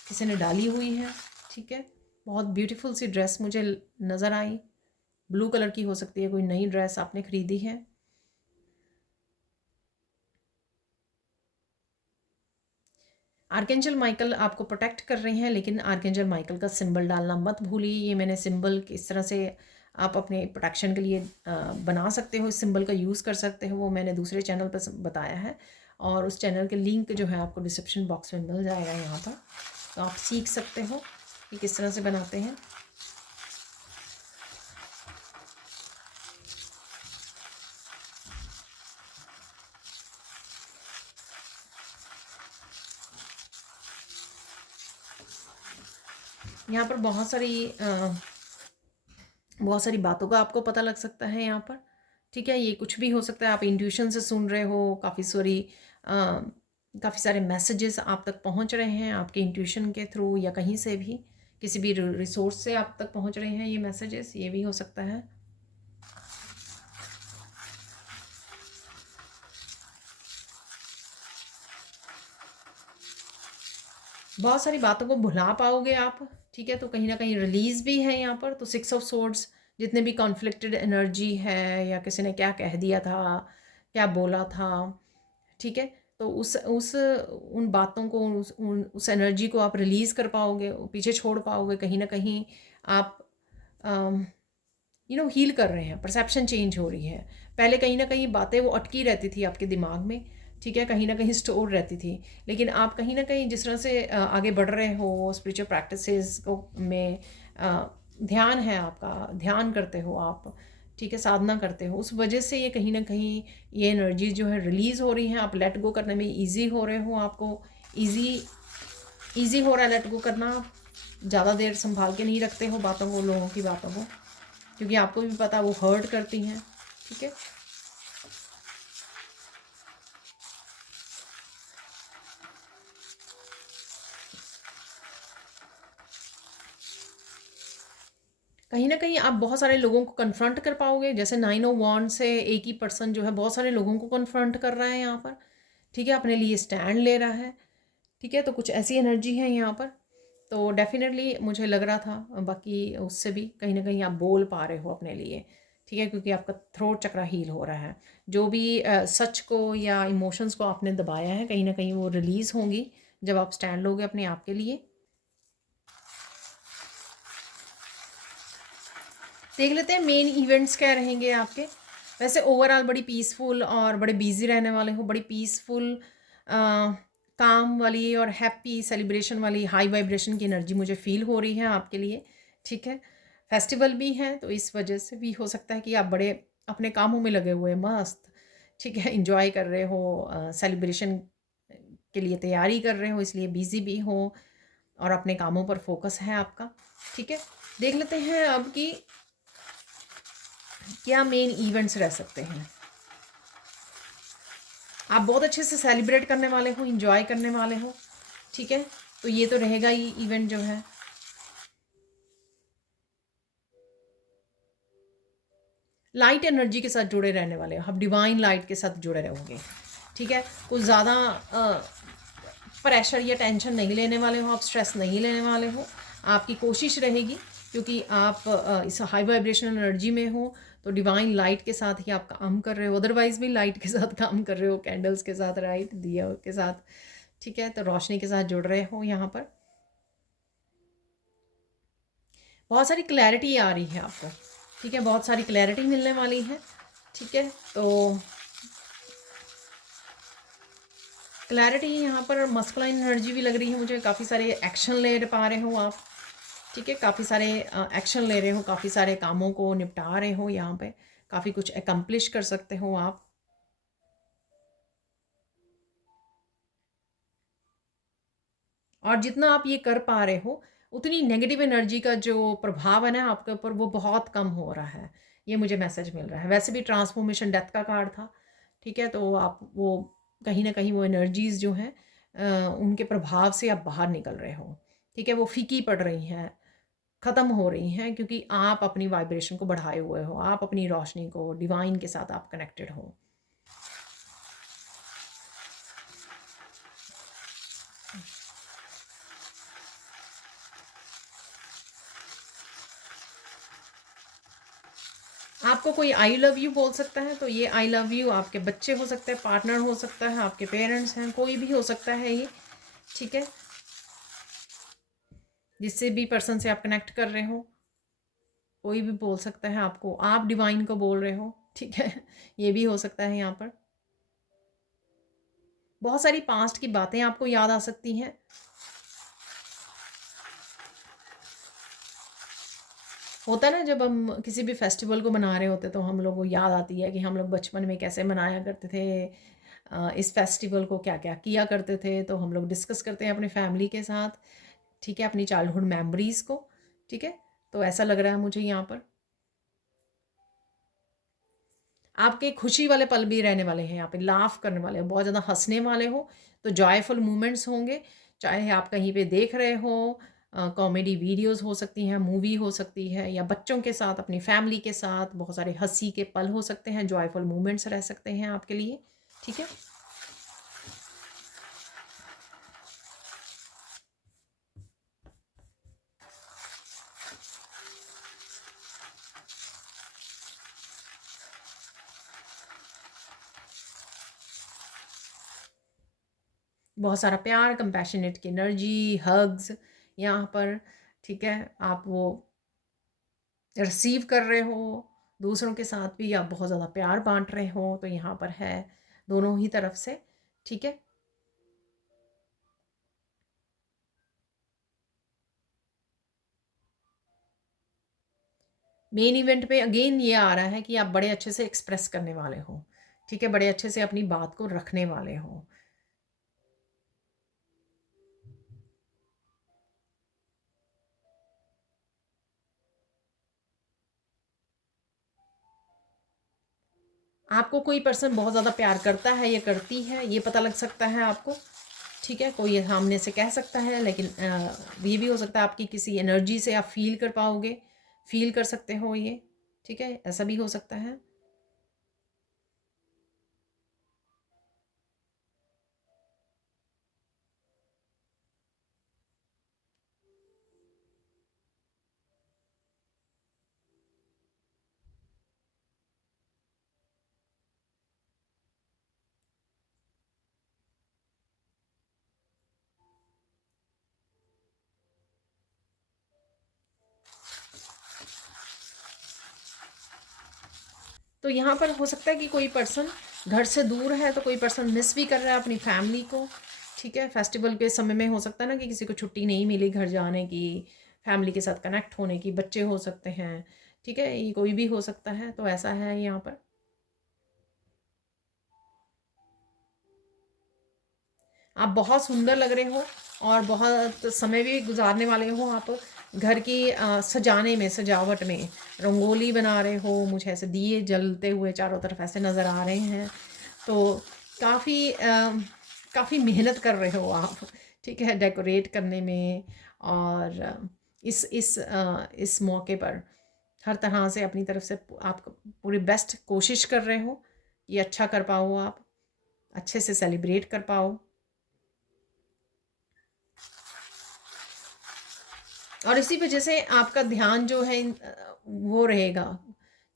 किसी ने डाली हुई है। ठीक है, बहुत ब्यूटीफुल सी ड्रेस मुझे नज़र आई, ब्लू कलर की हो सकती है, कोई नई ड्रेस आपने ख़रीदी है। आर्कएंजल माइकल आपको प्रोटेक्ट कर रहे हैं, लेकिन आर्कएंजल माइकल का सिंबल डालना मत भूलिए। ये मैंने सिंबल किस तरह से आप अपने प्रोटेक्शन के लिए बना सकते हो, इस सिंबल का यूज़ कर सकते हो, वो मैंने दूसरे चैनल पर बताया है, और उस चैनल के लिंक जो है आपको डिस्क्रिप्शन बॉक्स में मिल जाएगा यहाँ पर, तो आप सीख सकते हो कि किस तरह से बनाते हैं। यहाँ पर बहुत सारी बातों का आपको पता लग सकता है यहाँ पर। ठीक है, ये कुछ भी हो सकता है, आप इंट्यूशन से सुन रहे हो, काफ़ी सारे मैसेजेस आप तक पहुँच रहे हैं आपके इंट्यूशन के थ्रू, या कहीं से भी किसी भी रिसोर्स से आप तक पहुँच रहे हैं ये मैसेजेस, ये भी हो सकता है। बहुत सारी बातों को भुला पाओगे आप। ठीक है, तो कहीं ना कहीं रिलीज़ भी है यहाँ पर। तो 6 ऑफ सोर्ड्स, जितने भी कॉन्फ्लिक्टेड एनर्जी है, या किसी ने क्या कह दिया था, क्या बोला था, ठीक है, तो उन बातों को, उस एनर्जी को आप रिलीज़ कर पाओगे, पीछे छोड़ पाओगे। कहीं ना कहीं आप हील कर रहे हैं, परसेप्शन चेंज हो रही है। पहले कहीं ना कहीं बातें वो अटकी रहती थी आपके दिमाग में, ठीक है, कहीं ना कहीं स्टोर रहती थी, लेकिन आप कहीं ना कहीं जिस तरह से आगे बढ़ रहे हो स्पिरिचुअल प्रैक्टिसेस को में, ध्यान है आपका, ध्यान करते हो आप, ठीक है, साधना करते हो, उस वजह से ये कहीं ना कहीं ये एनर्जी जो है रिलीज़ हो रही है। आप लेट गो करने में ईजी हो रहे हो, आपको ईजी हो रहा है लेट गो करना। ज़्यादा देर संभाल के नहीं रखते हो बातों को, लोगों की बातों को, क्योंकि आपको भी पता वो हर्ट करती हैं। ठीक है, कहीं ना कहीं आप बहुत सारे लोगों को कन्फ्रंट कर पाओगे। जैसे 9 ऑफ वॉन्ड्स से एक ही पर्सन जो है बहुत सारे लोगों को कन्फ्रंट कर रहा है यहाँ पर। ठीक है, अपने लिए स्टैंड ले रहा है। ठीक है, तो कुछ ऐसी एनर्जी है यहाँ पर। तो डेफिनेटली मुझे लग रहा था, बाकी उससे भी कहीं ना कहीं आप बोल पा रहे हो अपने लिए। ठीक है, क्योंकि आपका थ्रोट चक्रा हील हो रहा है। जो भी सच को या इमोशंस को आपने दबाया है, कहीं ना कहीं वो रिलीज़ होंगी जब आप स्टैंड लोगे अपने आप के लिए। देख लेते हैं मेन इवेंट्स क्या रहेंगे आपके। वैसे ओवरऑल बड़ी पीसफुल और बड़े बिजी रहने वाले हो, बड़ी पीसफुल, काम वाली और हैप्पी सेलिब्रेशन वाली हाई वाइब्रेशन की एनर्जी मुझे फील हो रही है आपके लिए। ठीक है, फेस्टिवल भी है, तो इस वजह से भी हो सकता है कि आप बड़े अपने कामों में लगे हुए मस्त, ठीक है, इंजॉय कर रहे हो, सेलिब्रेशन के लिए तैयारी कर रहे हो, इसलिए बिज़ी भी हो और अपने कामों पर फोकस है आपका। ठीक है, देख लेते हैं अब कि क्या मेन इवेंट्स रह सकते हैं। आप बहुत अच्छे से सेलिब्रेट करने वाले हो, इंजॉय करने वाले हो। ठीक है, तो ये तो रहेगा ही इवेंट जो है। लाइट एनर्जी के साथ जुड़े रहने वाले हो, आप डिवाइन लाइट के साथ जुड़े रहोगे। ठीक है, कुछ ज़्यादा प्रेशर या टेंशन नहीं लेने वाले हो, आप स्ट्रेस नहीं लेने वाले हो। आपकी कोशिश रहेगी, क्योंकि आप इस हाई वाइब्रेशनल एनर्जी में हो, तो डिवाइन लाइट के साथ ही आप काम कर रहे हो। अदरवाइज भी लाइट के साथ काम कर रहे हो, कैंडल्स के साथ, राइट, दिया के साथ। ठीक है, तो रोशनी के साथ जुड़ रहे हो यहाँ पर। बहुत सारी क्लैरिटी आ रही है आपको। ठीक है, बहुत सारी क्लैरिटी मिलने वाली है। ठीक है, तो क्लैरिटी यहाँ पर मस्कुलाइन एनर्जी भी लग रही है मुझे। काफ़ी सारे एक्शन ले पा रहे हो आप। ठीक है, काफ़ी सारे एक्शन ले रहे हो, काफ़ी सारे कामों को निपटा रहे हो यहाँ पे, काफ़ी कुछ एकम्प्लिश कर सकते हो आप। और जितना आप ये कर पा रहे हो उतनी नेगेटिव एनर्जी का जो प्रभाव है ना आपके ऊपर वो बहुत कम हो रहा है, ये मुझे मैसेज मिल रहा है। वैसे भी ट्रांसफॉर्मेशन डेथ का कार्ड था, ठीक है, तो आप वो कहीं ना कहीं वो एनर्जीज जो हैं उनके प्रभाव से आप बाहर निकल रहे हो, ठीक है, वो फीकी पड़ रही हैं, ख़त्म हो रही हैं, क्योंकि आप अपनी वाइब्रेशन को बढ़ाए हुए हो, आप अपनी रोशनी को डिवाइन के साथ आप कनेक्टेड हो। आपको कोई आई लव यू बोल सकता है, तो ये आई लव यू आपके बच्चे हो सकते हैं, पार्टनर हो सकता है, आपके पेरेंट्स हैं, कोई भी हो सकता है ये, ठीक है, जिससे भी पर्सन से आप कनेक्ट कर रहे हो, कोई भी बोल सकता है आपको, आप डिवाइन को बोल रहे हो, ठीक है, ये भी हो सकता है। यहाँ पर बहुत सारी पास्ट की बातें आपको याद आ सकती हैं। होता है ना, जब हम किसी भी फेस्टिवल को मना रहे होते तो हम लोग को याद आती है कि हम लोग बचपन में कैसे मनाया करते थे, इस फेस्टिवल को क्या क्या किया करते थे, तो हम लोग डिस्कस करते हैं अपने फैमिली के साथ, ठीक है, अपनी चाइल्डहुड मेमोरीज़ को, ठीक है, तो ऐसा लग रहा है मुझे यहाँ पर आपके खुशी वाले पल भी रहने वाले हैं, यहाँ पे लाफ करने वाले हो, बहुत ज़्यादा हंसने वाले हो, तो जॉयफुल मोमेंट्स होंगे, चाहे आप कहीं पे देख रहे हो, कॉमेडी वीडियोस हो सकती हैं, मूवी हो सकती है, या बच्चों के साथ अपनी फैमिली के साथ बहुत सारे हंसी के पल हो सकते हैं, जॉयफुल मोमेंट्स रह सकते हैं आपके लिए, ठीक है। बहुत सारा प्यार, कंपैशनेट की एनर्जी, हग्स यहाँ पर, ठीक है, आप वो रिसीव कर रहे हो, दूसरों के साथ भी आप बहुत ज़्यादा प्यार बांट रहे हो, तो यहाँ पर है दोनों ही तरफ से, ठीक है। मेन इवेंट पे अगेन ये आ रहा है कि आप बड़े अच्छे से एक्सप्रेस करने वाले हो, ठीक है, बड़े अच्छे से अपनी बात को रखने वाले हो। आपको कोई पर्सन बहुत ज़्यादा प्यार करता है या करती है, ये पता लग सकता है आपको, ठीक है, कोई सामने से कह सकता है, लेकिन ये भी हो सकता है आपकी किसी एनर्जी से आप फील कर पाओगे, फील कर सकते हो ये, ठीक है, ऐसा भी हो सकता है। तो यहाँ पर हो सकता है कि कोई पर्सन घर से दूर है, तो कोई पर्सन मिस भी कर रहा है अपनी फैमिली को, ठीक है, फेस्टिवल के समय में हो सकता है ना कि किसी को छुट्टी नहीं मिली घर जाने की, फैमिली के साथ कनेक्ट होने की, बच्चे हो सकते हैं, ठीक है, ये कोई भी हो सकता है, तो ऐसा है यहाँ पर। आप बहुत सुंदर लग रहे हो और बहुत समय भी गुजारने वाले हो आप घर की सजाने में, सजावट में, रंगोली बना रहे हो, मुझे ऐसे दिए जलते हुए चारों तरफ ऐसे नज़र आ रहे हैं, तो काफ़ी काफ़ी मेहनत कर रहे हो आप, ठीक है, डेकोरेट करने में, और इस मौके पर हर तरह से अपनी तरफ से आप पूरी बेस्ट कोशिश कर रहे हो कि अच्छा कर पाओ, आप अच्छे से सेलिब्रेट कर पाओ, और इसी वजह से आपका ध्यान जो है वो रहेगा,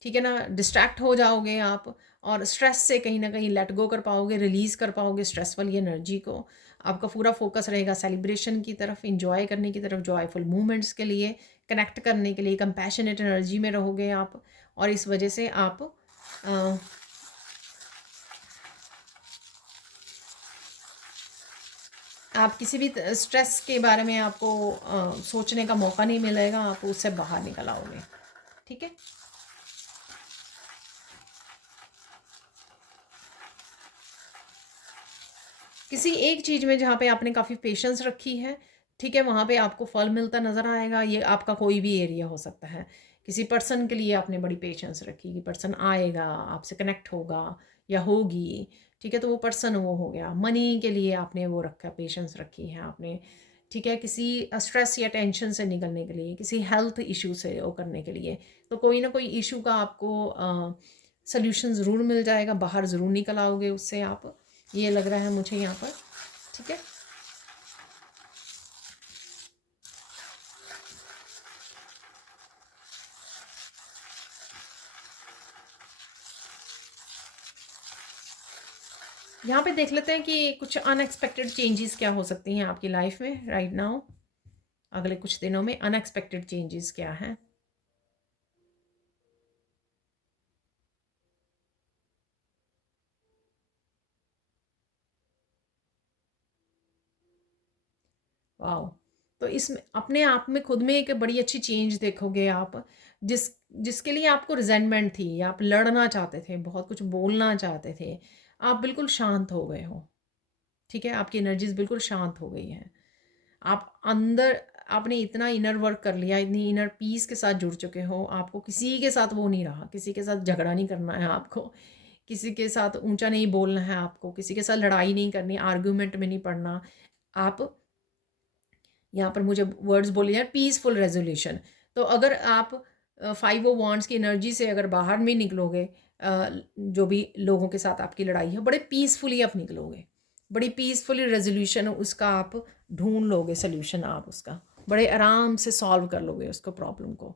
ठीक है ना, डिस्ट्रैक्ट हो जाओगे आप, और स्ट्रेस से कहीं ना कहीं लेट गो कर पाओगे, रिलीज़ कर पाओगे स्ट्रेस वाली एनर्जी को, आपका पूरा फोकस रहेगा सेलिब्रेशन की तरफ, इंजॉय करने की तरफ, जॉयफुल मूवमेंट्स के लिए, कनेक्ट करने के लिए, कंपैशनेट एनर्जी में रहोगे आप, और इस वजह से आप आप किसी भी स्ट्रेस के बारे में आपको सोचने का मौका नहीं मिलेगा, आप उससे बाहर निकल आओगे, ठीक है। किसी एक चीज़ में जहाँ पे आपने काफ़ी पेशेंस रखी है, ठीक है, वहाँ पे आपको फल मिलता नज़र आएगा। ये आपका कोई भी एरिया हो सकता है। किसी पर्सन के लिए आपने बड़ी पेशेंस रखी कि पर्सन आएगा, आपसे कनेक्ट होगा या होगी, ठीक है, तो वो पर्सन वो हो गया। मनी के लिए आपने वो रखा, पेशेंस रखी है आपने, ठीक है। किसी स्ट्रेस या टेंशन से निकलने के लिए, किसी हेल्थ इशू से वो करने के लिए, तो कोई ना कोई इशू का आपको सॉल्यूशन ज़रूर मिल जाएगा, बाहर ज़रूर निकल आओगे उससे आप, ये लग रहा है मुझे यहाँ पर, ठीक है। यहाँ पे देख लेते हैं कि कुछ अनएक्सपेक्टेड चेंजेस क्या हो सकती हैं आपकी लाइफ में राइट नाउ, अगले कुछ दिनों में अनएक्सपेक्टेड चेंजेस क्या हैं। वाओ! तो इसमें अपने आप में खुद में एक बड़ी अच्छी चेंज देखोगे आप, जिस जिसके लिए आपको रिज़ेंटमेंट थी, आप लड़ना चाहते थे, बहुत कुछ बोलना चाहते थे, आप बिल्कुल शांत हो गए हो, ठीक है? आपकी एनर्जीज़ बिल्कुल शांत हो गई हैं। आप अंदर आपने इतना इनर वर्क कर लिया, इतनी इनर पीस के साथ जुड़ चुके हो, आपको किसी के साथ वो नहीं रहा, किसी के साथ झगड़ा नहीं करना है आपको, किसी के साथ ऊँचा नहीं बोलना है आपको, किसी के साथ लड़ाई नहीं करनी, आर्गुमेंट में नहीं पड़ना। आप यहाँ पर मुझे वर्ड्स बोले जाए पीसफुल रेजोल्यूशन, तो अगर आप 5 ऑफ वांड्स की एनर्जी से अगर बाहर में निकलोगे, जो भी लोगों के साथ आपकी लड़ाई है, बड़े पीसफुली आप निकलोगे, बड़ी पीसफुली रेजोल्यूशन उसका आप ढूंढ लोगे, सोल्यूशन आप उसका बड़े आराम से सॉल्व कर लोगे उसको, प्रॉब्लम को,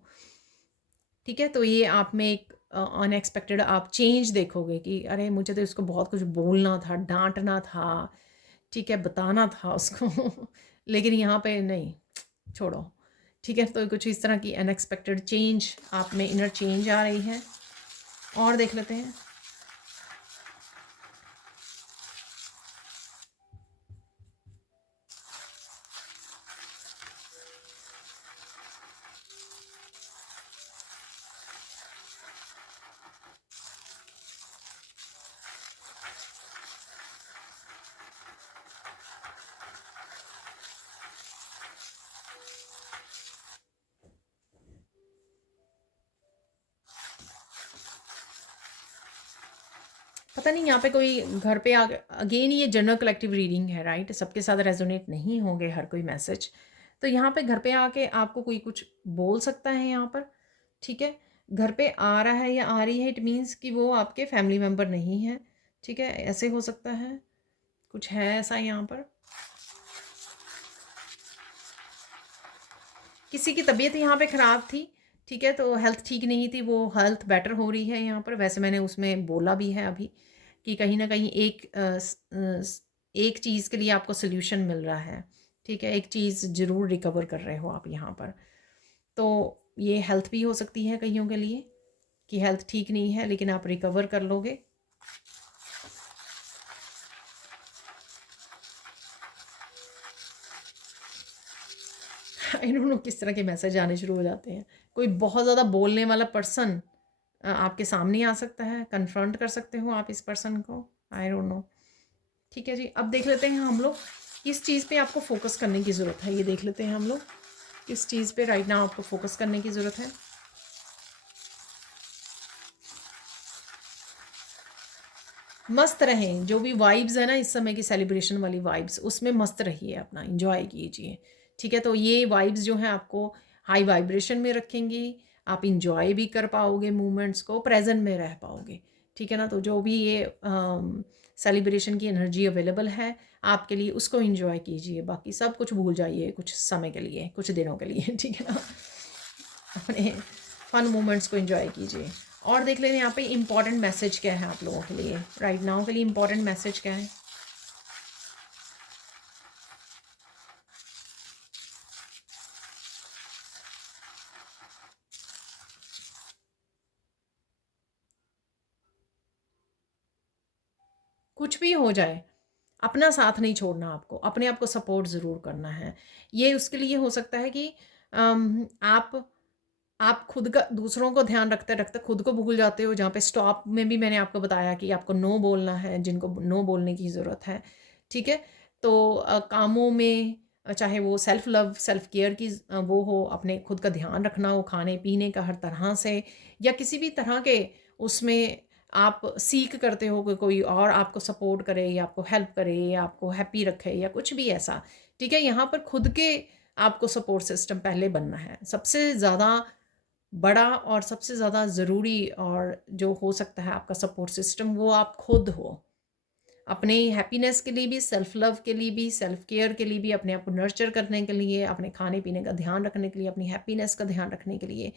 ठीक है। तो ये आप में एक अनएक्सपेक्टेड आप चेंज देखोगे कि अरे मुझे तो इसको बहुत कुछ बोलना था, डांटना था, ठीक है, बताना था उसको लेकिन यहाँ पे नहीं, छोड़ो, ठीक है। तो कुछ इस तरह की अनएक्सपेक्टेड चेंज आप में, इनर चेंज आ रही है। और देख लेते हैं। पता नहीं यहाँ पे कोई घर पे आ, अगेन ये जनरल कलेक्टिव रीडिंग है राइट, सबके साथ रेजोनेट नहीं होंगे हर कोई मैसेज। तो यहाँ पे घर पे आके आपको कोई कुछ बोल सकता है यहाँ पर, ठीक है। घर पे आ रहा है या आ रही है, इट मीन्स कि वो आपके फैमिली मेम्बर नहीं है, ठीक है, ऐसे हो सकता है, कुछ है ऐसा यहाँ पर। किसी की तबीयत यहाँ पे ख़राब थी, ठीक है, तो हेल्थ ठीक नहीं थी, वो हेल्थ बेटर हो रही है यहाँ पर। वैसे मैंने उसमें बोला भी है अभी कि कहीं ना कहीं एक चीज़ के लिए आपको सोल्यूशन मिल रहा है, ठीक है, एक चीज़ ज़रूर रिकवर कर रहे हो आप यहाँ पर। तो ये हेल्थ भी हो सकती है कईयों के लिए कि हेल्थ ठीक नहीं है लेकिन आप रिकवर कर लोगे। आई डोंट नो किस तरह के मैसेज आने शुरू हो जाते हैं। कोई बहुत ज़्यादा बोलने वाला पर्सन आपके सामने आ सकता है, कन्फ्रंट कर सकते हो आप इस पर्सन को, आई डोंट नो, ठीक है जी। अब देख लेते हैं हम लोग किस चीज़ पे आपको फोकस करने की ज़रूरत है, ये देख लेते हैं हम लोग किस चीज़ पे राइट नाउ आपको फोकस करने की ज़रूरत है। मस्त रहें, जो भी वाइब्स है ना इस समय की सेलिब्रेशन वाली वाइब्स, उसमें मस्त रहिए, अपना इंजॉय कीजिए, ठीक है। तो ये वाइब्स जो हैं आपको हाई वाइब्रेशन में रखेंगी, आप इंजॉय भी कर पाओगे मोमेंट्स को, प्रेजेंट में रह पाओगे, ठीक है ना। तो जो भी ये सेलिब्रेशन की एनर्जी अवेलेबल है आपके लिए, उसको इंजॉय कीजिए, बाकी सब कुछ भूल जाइए कुछ समय के लिए, कुछ दिनों के लिए, ठीक है ना। अपने फन मोमेंट्स को एंजॉय कीजिए। और देख लेते हैं यहाँ पे इम्पॉर्टेंट मैसेज क्या है आप लोगों के लिए राइट नाउ, के लिए इम्पॉर्टेंट मैसेज क्या है। कुछ भी हो जाए, अपना साथ नहीं छोड़ना, आपको अपने आप को सपोर्ट ज़रूर करना है। ये उसके लिए हो सकता है कि आप खुद का, दूसरों को ध्यान रखते रखते खुद को भूल जाते हो, जहाँ पे स्टॉप में भी मैंने आपको बताया कि आपको नो बोलना है, जिनको नो बोलने की ज़रूरत है, ठीक है। तो कामों में चाहे वो सेल्फ लव सेल्फ केयर की वो हो, अपने खुद का ध्यान रखना हो खाने पीने का हर तरह से, या किसी भी तरह के उसमें आप सीख करते हो कि कोई और आपको सपोर्ट करे या आपको हेल्प करे या आपको हैप्पी रखे या कुछ भी ऐसा, ठीक है। यहाँ पर खुद के आपको सपोर्ट सिस्टम पहले बनना है। सबसे ज़्यादा बड़ा और सबसे ज़्यादा ज़रूरी और जो हो सकता है आपका सपोर्ट सिस्टम, वो आप खुद हो। अपने हैप्पीनेस के लिए भी, सेल्फ लव के लिए भी, सेल्फ केयर के लिए भी, अपने आप को नर्चर करने के लिए, अपने खाने पीने का ध्यान रखने के लिए, अपनी हैप्पीनेस का ध्यान रखने के लिए,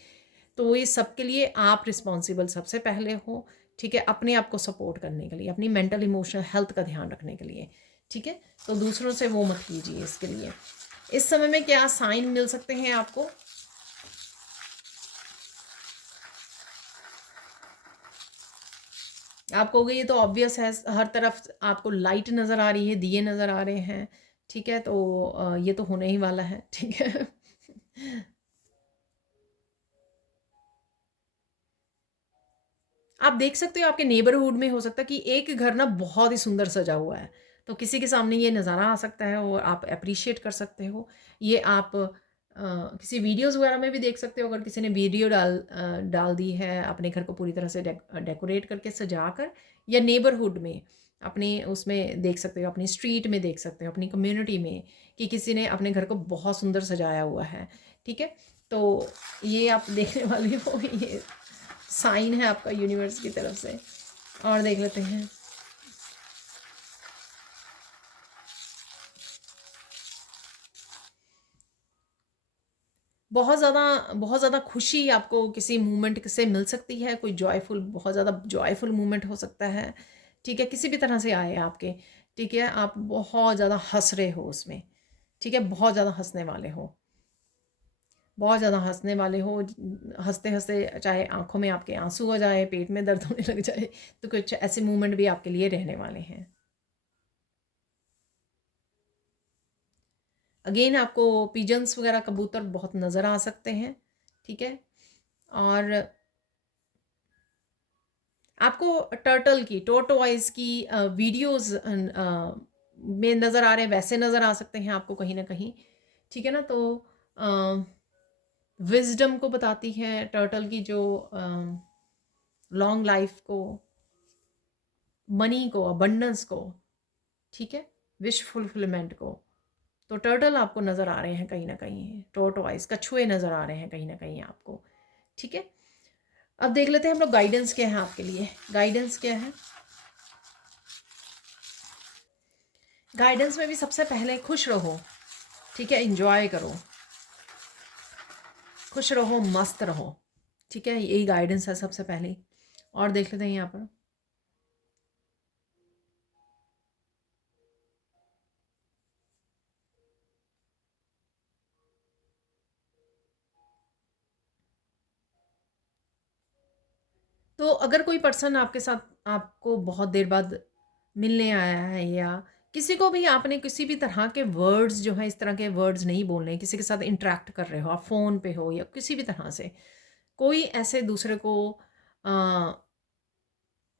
तो ये सब के लिए आप रिस्पॉन्सिबल सबसे पहले हो, ठीक है। अपने आप को सपोर्ट करने के लिए, अपनी मेंटल इमोशनल हेल्थ का ध्यान रखने के लिए, ठीक है। तो दूसरों से वो मत कीजिए इसके लिए। इस समय में क्या साइन मिल सकते हैं आपको? आप कहोगे ये तो ऑब्वियस है, हर तरफ आपको लाइट नज़र आ रही है, दिए नज़र आ रहे हैं, ठीक है। तो ये तो होने ही वाला है, ठीक है। आप देख सकते हो आपके नेबरहुड में हो सकता है कि एक घर ना बहुत ही सुंदर सजा हुआ है, तो किसी के सामने ये नज़ारा आ सकता है और आप अप्रिशिएट कर सकते हो। ये आप किसी वीडियोज़ वगैरह में भी देख सकते हो, अगर किसी ने वीडियो डाल दी है अपने घर को पूरी तरह से डेकोरेट करके सजा कर, या नेबरहुड में अपने उसमें देख सकते हो, अपनी स्ट्रीट में देख सकते हो, अपनी कम्युनिटी में कि किसी ने अपने घर को बहुत सुंदर सजाया हुआ है, ठीक है। तो ये आप देखने वाले हो, ये साइन है आपका यूनिवर्स की तरफ से। और देख लेते हैं, बहुत ज़्यादा खुशी आपको किसी मूवमेंट से मिल सकती है, कोई जॉयफुल, बहुत ज़्यादा जॉयफुल मूवमेंट हो सकता है, ठीक है। किसी भी तरह से आए आपके, ठीक है। आप बहुत ज़्यादा हंस रहे हो उसमें, ठीक है, बहुत ज़्यादा हंसने वाले हो, बहुत ज़्यादा हंसने वाले हो। हंसते हंसते चाहे आंखों में आपके आंसू आ जाए, पेट में दर्द होने लग जाए, तो कुछ ऐसे मूवमेंट भी आपके लिए रहने वाले हैं। अगेन आपको पिजन्स वगैरह, कबूतर बहुत नज़र आ सकते हैं, ठीक है। और आपको टर्टल की, टोर्टोइज की वीडियोस में नज़र आ रहे हैं, वैसे नज़र आ सकते हैं आपको कहीं ना कहीं, ठीक है ना। तो विजडम को बताती है टर्टल की, जो लॉन्ग लाइफ को, मनी को, अबंडेंस को, ठीक है, विश फुलफिलमेंट को। तो टर्टल आपको नज़र आ रहे हैं कहीं ना कहीं, टोर्टोइज, कछुए नज़र आ रहे हैं कहीं ना कहीं आपको, ठीक है। अब देख लेते हैं हम लोग गाइडेंस क्या है आपके लिए। गाइडेंस क्या है? गाइडेंस में भी सबसे पहले खुश रहो, ठीक है, इंजॉय करो, खुश रहो, मस्त रहो, ठीक है, यही गाइडेंस है सबसे पहले। और देख लेते हैं यहाँ पर, तो अगर कोई पर्सन आपके साथ, आपको बहुत देर बाद मिलने आया है, या किसी को भी आपने किसी भी तरह के वर्ड्स जो है, इस तरह के वर्ड्स नहीं बोलने, किसी के साथ इंटरेक्ट कर रहे हो, आप फ़ोन पे हो या किसी भी तरह से, कोई ऐसे दूसरे को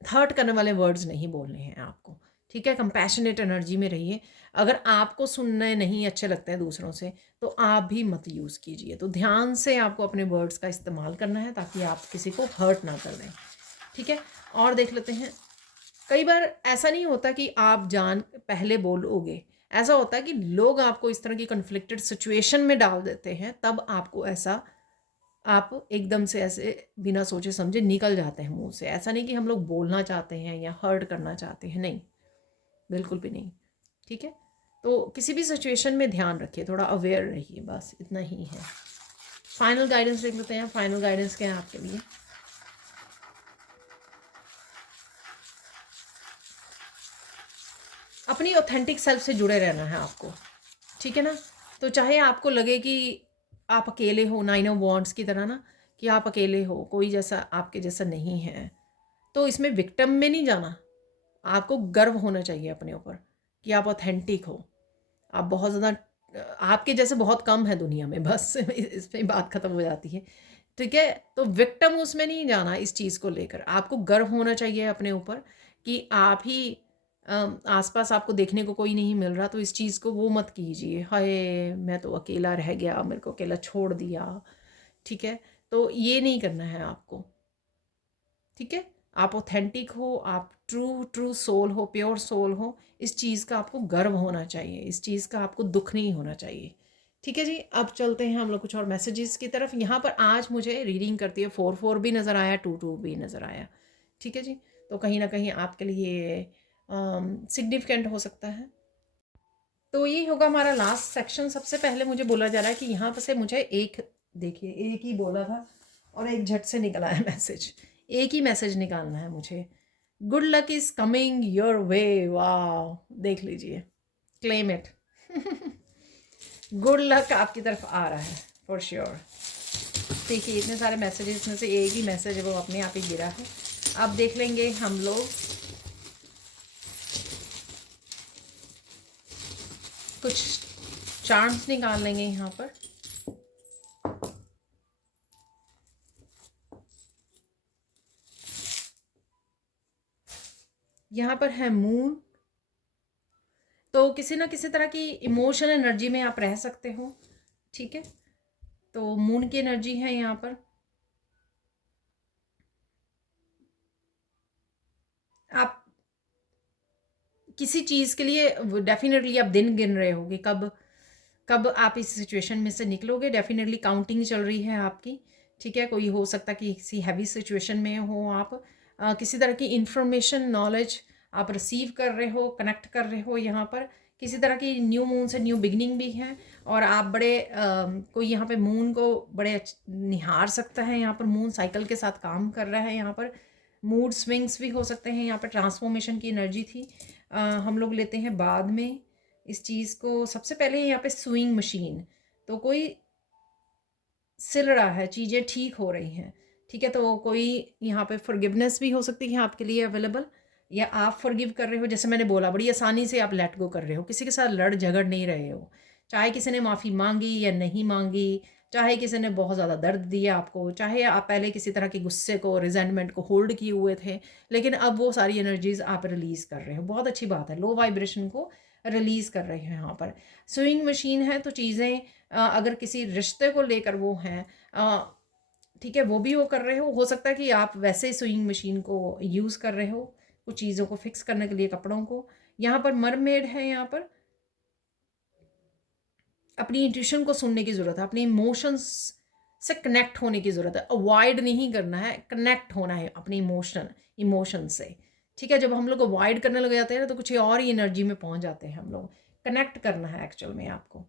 हर्ट करने वाले वर्ड्स नहीं बोलने हैं आपको, ठीक है। कंपैशनेट एनर्जी में रहिए। अगर आपको सुनने नहीं अच्छे लगते हैं दूसरों से, तो आप भी मत यूज़ कीजिए। तो ध्यान से आपको अपने वर्ड्स का इस्तेमाल करना है, ताकि आप किसी को हर्ट ना कर दें, ठीक है। और देख लेते हैं, कई बार ऐसा नहीं होता कि आप जान पहले बोलोगे, ऐसा होता है कि लोग आपको इस तरह की कन्फ्लिक्टेड सिचुएशन में डाल देते हैं, तब आपको ऐसा, आप एकदम से ऐसे बिना सोचे समझे निकल जाते हैं मुंह से। ऐसा नहीं कि हम लोग बोलना चाहते हैं या हर्ट करना चाहते हैं, नहीं, बिल्कुल भी नहीं, ठीक है। तो किसी भी सिचुएशन में ध्यान रखिए, थोड़ा अवेयर रहिए, बस इतना ही है। फाइनल गाइडेंस देख लेते हैं। फाइनल गाइडेंस क्या है आपके लिए? अपनी ऑथेंटिक सेल्फ से जुड़े रहना है आपको, ठीक है ना। तो चाहे आपको लगे कि आप अकेले हो, 9 ऑफ वॉन्ड्स की तरह ना, कि आप अकेले हो, कोई जैसा आपके जैसा नहीं है, तो इसमें विक्टिम में नहीं जाना। आपको गर्व होना चाहिए अपने ऊपर कि आप ऑथेंटिक हो। आप बहुत ज़्यादा, आपके जैसे बहुत कम है दुनिया में, बस इस पे बात ख़त्म हो जाती है, ठीक है। तो विक्टिम उसमें नहीं जाना। इस चीज़ को लेकर आपको गर्व होना चाहिए अपने ऊपर कि आप ही आसपास आपको देखने को कोई नहीं मिल रहा, तो इस चीज़ को वो मत कीजिए, हाय मैं तो अकेला रह गया, मेरे को अकेला छोड़ दिया। ठीक है, तो ये नहीं करना है आपको। ठीक है, आप ऑथेंटिक हो, आप ट्रू ट्रू सोल हो, प्योर सोल हो, इस चीज़ का आपको गर्व होना चाहिए, इस चीज़ का आपको दुख नहीं होना चाहिए। ठीक है जी, अब चलते हैं हम लोग कुछ और मैसेजेस की तरफ। यहाँ पर आज मुझे रीडिंग करती है 4-4 भी नज़र आया, 2-2 भी नज़र आया। ठीक है जी, तो कहीं ना कहीं आपके लिए सिग्निफिकेंट हो सकता है। तो ये होगा हमारा लास्ट सेक्शन। सबसे पहले मुझे बोला जा रहा है कि यहाँ पर से मुझे एक, देखिए एक ही बोला था और एक झट से निकला है मैसेज, एक ही मैसेज निकालना है मुझे। Good luck is coming your way, वाह, देख लीजिए, क्लेम इट। गुड लक आपकी तरफ आ रहा है फॉर श्योर। देखिए इतने सारे मैसेजेस में से एक ही मैसेज है, वो अपने आप ही गिरा है। अब देख लेंगे हम लोग कुछ चार्म्स निकाल लेंगे यहाँ पर। यहाँ पर है मून, तो किसी ना किसी तरह की इमोशनल एनर्जी में आप रह सकते हो। ठीक है, तो मून की एनर्जी है यहाँ पर। आप किसी चीज़ के लिए डेफिनेटली आप दिन गिन रहे होगे, कब कब आप इस सिचुएशन में से निकलोगे। डेफिनेटली काउंटिंग चल रही है आपकी। ठीक है, कोई हो सकता है कि किसी हैवी सिचुएशन में हो आप, किसी तरह की इंफॉर्मेशन नॉलेज आप रिसीव कर रहे हो, कनेक्ट कर रहे हो। यहाँ पर किसी तरह की न्यू मून से न्यू बिगनिंग भी है, और आप बड़े कोई यहाँ पे मून को बड़े निहार सकता है। यहाँ पर मून साइकिल के साथ काम कर रहा है। यहाँ पर मूड स्विंग्स भी हो सकते हैं, यहाँ पर ट्रांसफॉर्मेशन की एनर्जी थी। हम लोग लेते हैं बाद में इस चीज़ को। सबसे पहले यहाँ पे स्विंग मशीन, तो कोई सिल रहा है, चीज़ें ठीक हो रही हैं। ठीक है, तो कोई यहाँ पे फॉरगिवनेस भी हो सकती है आपके लिए अवेलेबल, या आप फॉरगिव कर रहे हो। जैसे मैंने बोला, बड़ी आसानी से आप लेट गो कर रहे हो, किसी के साथ लड़ झगड़ नहीं रहे हो। चाहे किसी ने माफ़ी मांगी या नहीं मांगी, चाहे किसी ने बहुत ज़्यादा दर्द दिया आपको, चाहे आप पहले किसी तरह के गुस्से को, रिजेंटमेंट को होल्ड किए हुए थे, लेकिन अब वो सारी एनर्जीज आप रिलीज़ कर रहे हो। बहुत अच्छी बात है, लो वाइब्रेशन को रिलीज़ कर रहे हो यहाँ पर। स्विंग मशीन है, तो चीज़ें अगर किसी रिश्ते को लेकर वो हैं, ठीक है, वो भी वो कर रहे हो सकता है कि आप वैसे स्विंग मशीन को यूज़ कर रहे हो कुछ चीज़ों को फिक्स करने के लिए, कपड़ों को। यहाँ पर मरमेड है, यहाँ पर अपनी इंट्यूशन को सुनने की ज़रूरत है, अपने इमोशंस से कनेक्ट होने की ज़रूरत है। अवॉइड नहीं करना है, कनेक्ट होना है अपने इमोशन से। ठीक है, जब हम लोग अवॉइड करने लग जाते हैं ना, तो कुछ और ही एनर्जी में पहुंच जाते हैं हम लोग। कनेक्ट करना है एक्चुअल में आपको।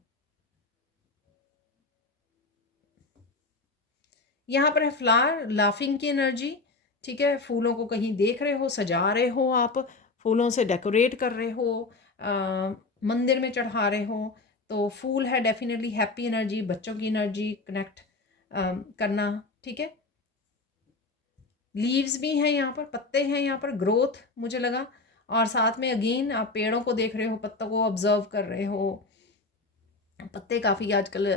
यहाँ पर है फ्लावर, लाफिंग की एनर्जी। ठीक है, फूलों को कहीं देख रहे हो, सजा रहे हो आप, फूलों से डेकोरेट कर रहे हो, मंदिर में चढ़ा रहे हो, तो फूल है डेफिनेटली हैप्पी एनर्जी, बच्चों की एनर्जी कनेक्ट करना। ठीक है, लीव्स भी हैं यहाँ पर, पत्ते हैं यहाँ पर, ग्रोथ मुझे लगा। और साथ में अगेन आप पेड़ों को देख रहे हो, पत्तों को ऑब्जर्व कर रहे हो। पत्ते काफ़ी आजकल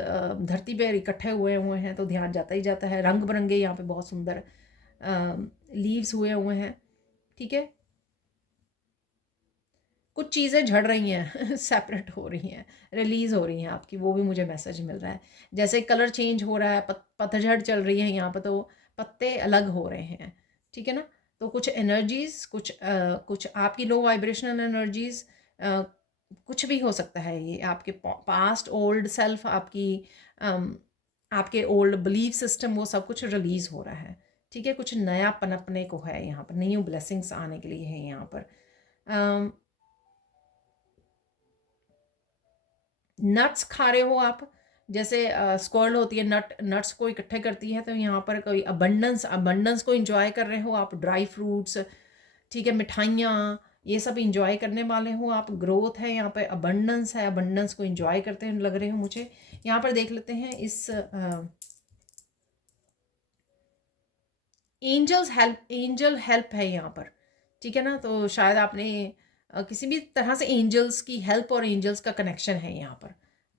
धरती पे इकट्ठे हुए हुए हैं, तो ध्यान जाता ही जाता है। रंग बिरंगे यहाँ पे बहुत सुंदर लीव्स हुए हुए हैं। ठीक है, कुछ चीज़ें झड़ रही हैं सेपरेट हो रही हैं, रिलीज़ हो रही हैं आपकी, वो भी मुझे मैसेज मिल रहा है। जैसे कलर चेंज हो रहा है, पतझड़ चल रही है यहाँ पर, तो पत्ते अलग हो रहे हैं। ठीक है ना, तो कुछ एनर्जीज, कुछ आपकी लो वाइब्रेशनल एनर्जीज, कुछ भी हो सकता है। ये आपके पास्ट ओल्ड सेल्फ, आपके ओल्ड बिलीफ सिस्टम, वो सब कुछ रिलीज़ हो रहा है। ठीक है, कुछ नया पनपने को है यहाँ पर, न्यू ब्लेसिंग्स आने के लिए है यहाँ पर। नट्स खा रहे हो आप, जैसे स्क्वार्ल होती है, नट्स को इकट्ठे करती है, तो यहाँ पर कोई अबंडेंस को इंजॉय कर रहे हो आप, ड्राई फ्रूट्स, ठीक है, मिठाइयाँ, ये सब इंजॉय करने वाले हो आप। ग्रोथ है यहाँ पे, अबंडेंस है, अबंडेंस को इंजॉय करते हैं लग रहे हो मुझे। यहाँ पर देख लेते हैं इस एंजल हेल्प है यहाँ पर। ठीक है ना, तो शायद आपने किसी भी तरह से एंजल्स की हेल्प और एंजल्स का कनेक्शन है यहाँ पर,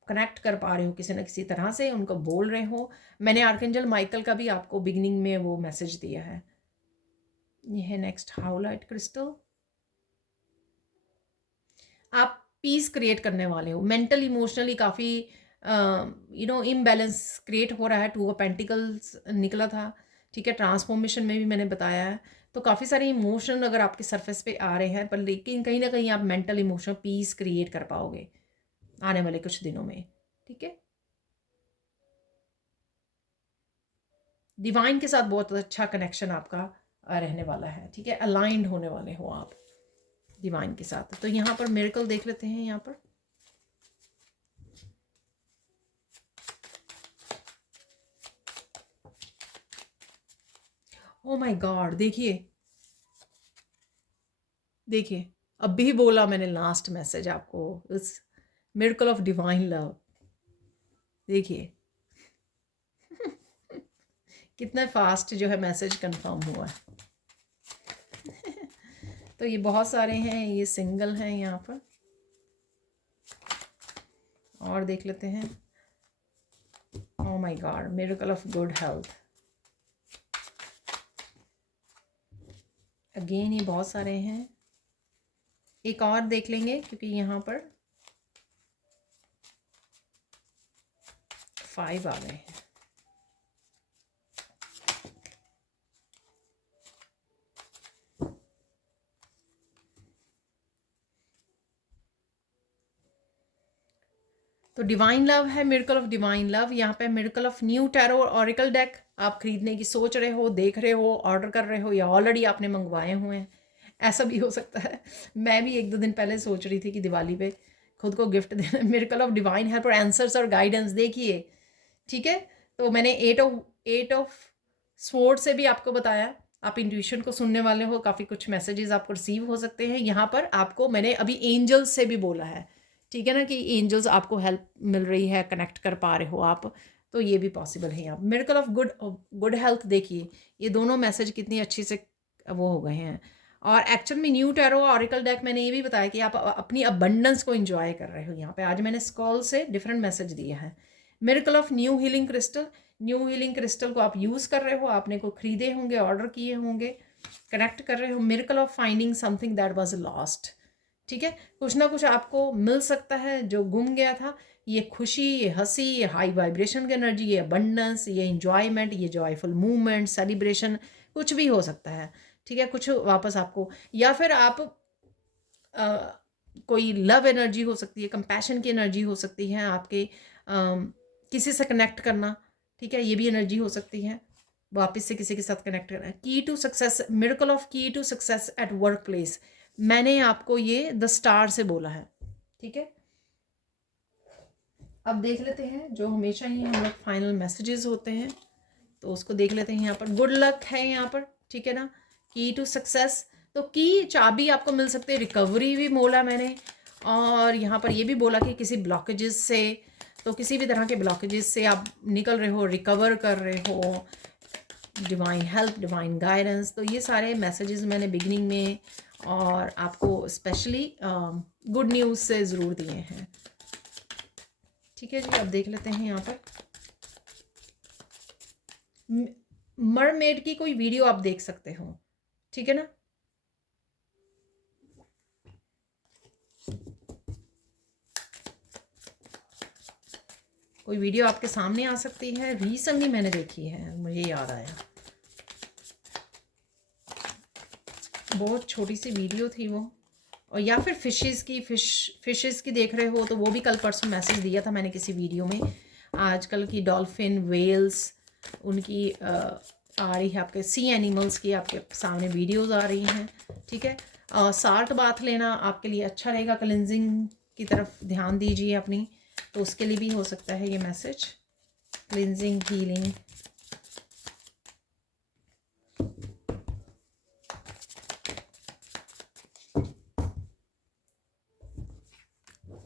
कनेक्ट कर पा रहे हो किसी न किसी तरह से, उनको बोल रहे हो। मैंने आर्कएंजल माइकल का भी आपको बिगिनिंग में वो मैसेज दिया है। ये है नेक्स्ट हाउलाइट क्रिस्टल। आप पीस क्रिएट करने वाले हो। मेंटल इमोशनली काफ़ी इम्बैलेंस क्रिएट हो रहा है। टू ऑफ पेंटिकल्स निकला था, ठीक है, ट्रांसफॉर्मेशन में भी मैंने बताया है। तो काफ़ी सारे इमोशन अगर आपके सरफेस पे आ रहे हैं, पर लेकिन कहीं ना कहीं आप मेंटल इमोशनल पीस क्रिएट कर पाओगे आने वाले कुछ दिनों में, ठीक है। डिवाइन के साथ बहुत अच्छा कनेक्शन आपका रहने वाला है, ठीक है। अलाइंड होने वाले हो आप डिवाइन के साथ। तो यहाँ पर मिरेकल देख लेते हैं। यहाँ पर ओ माय गॉड, देखिए देखिए, अभी बोला मैंने लास्ट मैसेज आपको, इस मिरेकल ऑफ डिवाइन लव। देखिए कितना फास्ट जो है मैसेज कंफर्म हुआ है। तो ये बहुत सारे हैं, ये सिंगल हैं यहाँ पर। और देख लेते हैं। Oh my God, miracle of good health. Again ये बहुत सारे हैं। एक और देख लेंगे क्योंकि यहाँ पर 5 आ गए हैं। तो डिवाइन लव है, मिरेकल ऑफ डिवाइन लव। यहाँ पे miracle of new tarot oracle deck आप खरीदने की सोच रहे हो, देख रहे हो, ऑर्डर कर रहे हो, या ऑलरेडी आपने मंगवाए हुए हैं, ऐसा भी हो सकता है। मैं भी 1-2 दिन पहले सोच रही थी कि दिवाली पे खुद को गिफ्ट देना। मिरेकल ऑफ डिवाइन हेल्प और आंसर्स और गाइडेंस देखिए, ठीक है। तो मैंने 8 ऑफ स्वॉर्ड से भी आपको बताया, आप इंट्यूशन को सुनने वाले हो, काफ़ी कुछ मैसेजेस आपको रिसीव हो सकते हैं। यहाँ पर आपको मैंने अभी एंजल्स से भी बोला है, ठीक है ना, कि एंजल्स आपको हेल्प मिल रही है, कनेक्ट कर पा रहे हो आप, तो ये भी पॉसिबल है। यहाँ मिरेकल ऑफ गुड हेल्थ देखिए, ये दोनों मैसेज कितनी अच्छी से वो हो गए हैं। और एक्चुअल में न्यू टैरो ऑरिकल डेक मैंने ये भी बताया कि आप अपनी अबंडेंस को एंजॉय कर रहे हो। यहाँ पे आज मैंने स्कॉल से डिफरेंट मैसेज दिया है। Miracle of new healing crystal, new healing crystal को आप यूज़ कर रहे हो, आपने को खरीदे होंगे, ऑर्डर किए होंगे, कनेक्ट कर रहे हो। Miracle of finding something that was lost, ठीक है, कुछ ना कुछ आपको मिल सकता है जो गुम गया था। ये खुशी, ये हंसी, ये हाई वाइब्रेशन की एनर्जी, ये अबंडेंस, ये इंजॉयमेंट, ये जॉयफुल मूवमेंट, सेलिब्रेशन, कुछ भी हो सकता है, ठीक है। कुछ वापस आपको, या फिर आप कोई लव एनर्जी हो सकती है, कंपैशन की एनर्जी हो सकती है, आपके किसी से कनेक्ट करना, ठीक है, ये भी एनर्जी हो सकती है, वापस से किसी के साथ कनेक्ट करना। Key to success, miracle of key to success at work place, मैंने आपको ये द स्टार से बोला है, ठीक है। अब देख लेते हैं जो हमेशा ही हम लोग फाइनल मैसेजेस होते हैं, तो उसको देख लेते हैं। यहाँ पर गुड लक है यहाँ पर, ठीक है ना, की टू सक्सेस। तो की चाबी आपको मिल सकती है, रिकवरी भी बोला मैंने, और यहाँ पर ये भी बोला कि किसी ब्लॉकेजेस से, तो किसी भी तरह के ब्लॉकेजेस से आप निकल रहे हो, रिकवर कर रहे हो, डिवाइन हेल्प, डिवाइन गाइडेंस। तो ये सारे मैसेजेस मैंने बिगिनिंग में और आपको स्पेशली गुड न्यूज़ से ज़रूर दिए हैं, ठीक है जी। अब देख लेते हैं यहाँ पर मरमेड की कोई वीडियो आप देख सकते हो, ठीक है ना। कोई वीडियो आपके सामने आ सकती है, रिसेंटली मैंने देखी है, मुझे याद आया, बहुत छोटी सी वीडियो थी वो। और या फिर फिशेस की देख रहे हो, तो वो भी कल परसों मैसेज दिया था मैंने किसी वीडियो में। आजकल की डॉल्फिन, वेल्स, उनकी आ रही है, आपके सी एनिमल्स की आपके सामने वीडियोस आ रही हैं, ठीक है। साल्ट बाथ लेना आपके लिए अच्छा रहेगा, क्लिनजिंग की तरफ ध्यान दीजिए अपनी, तो उसके लिए भी हो सकता है ये मैसेज, क्लिनजिंग, हीलिंग।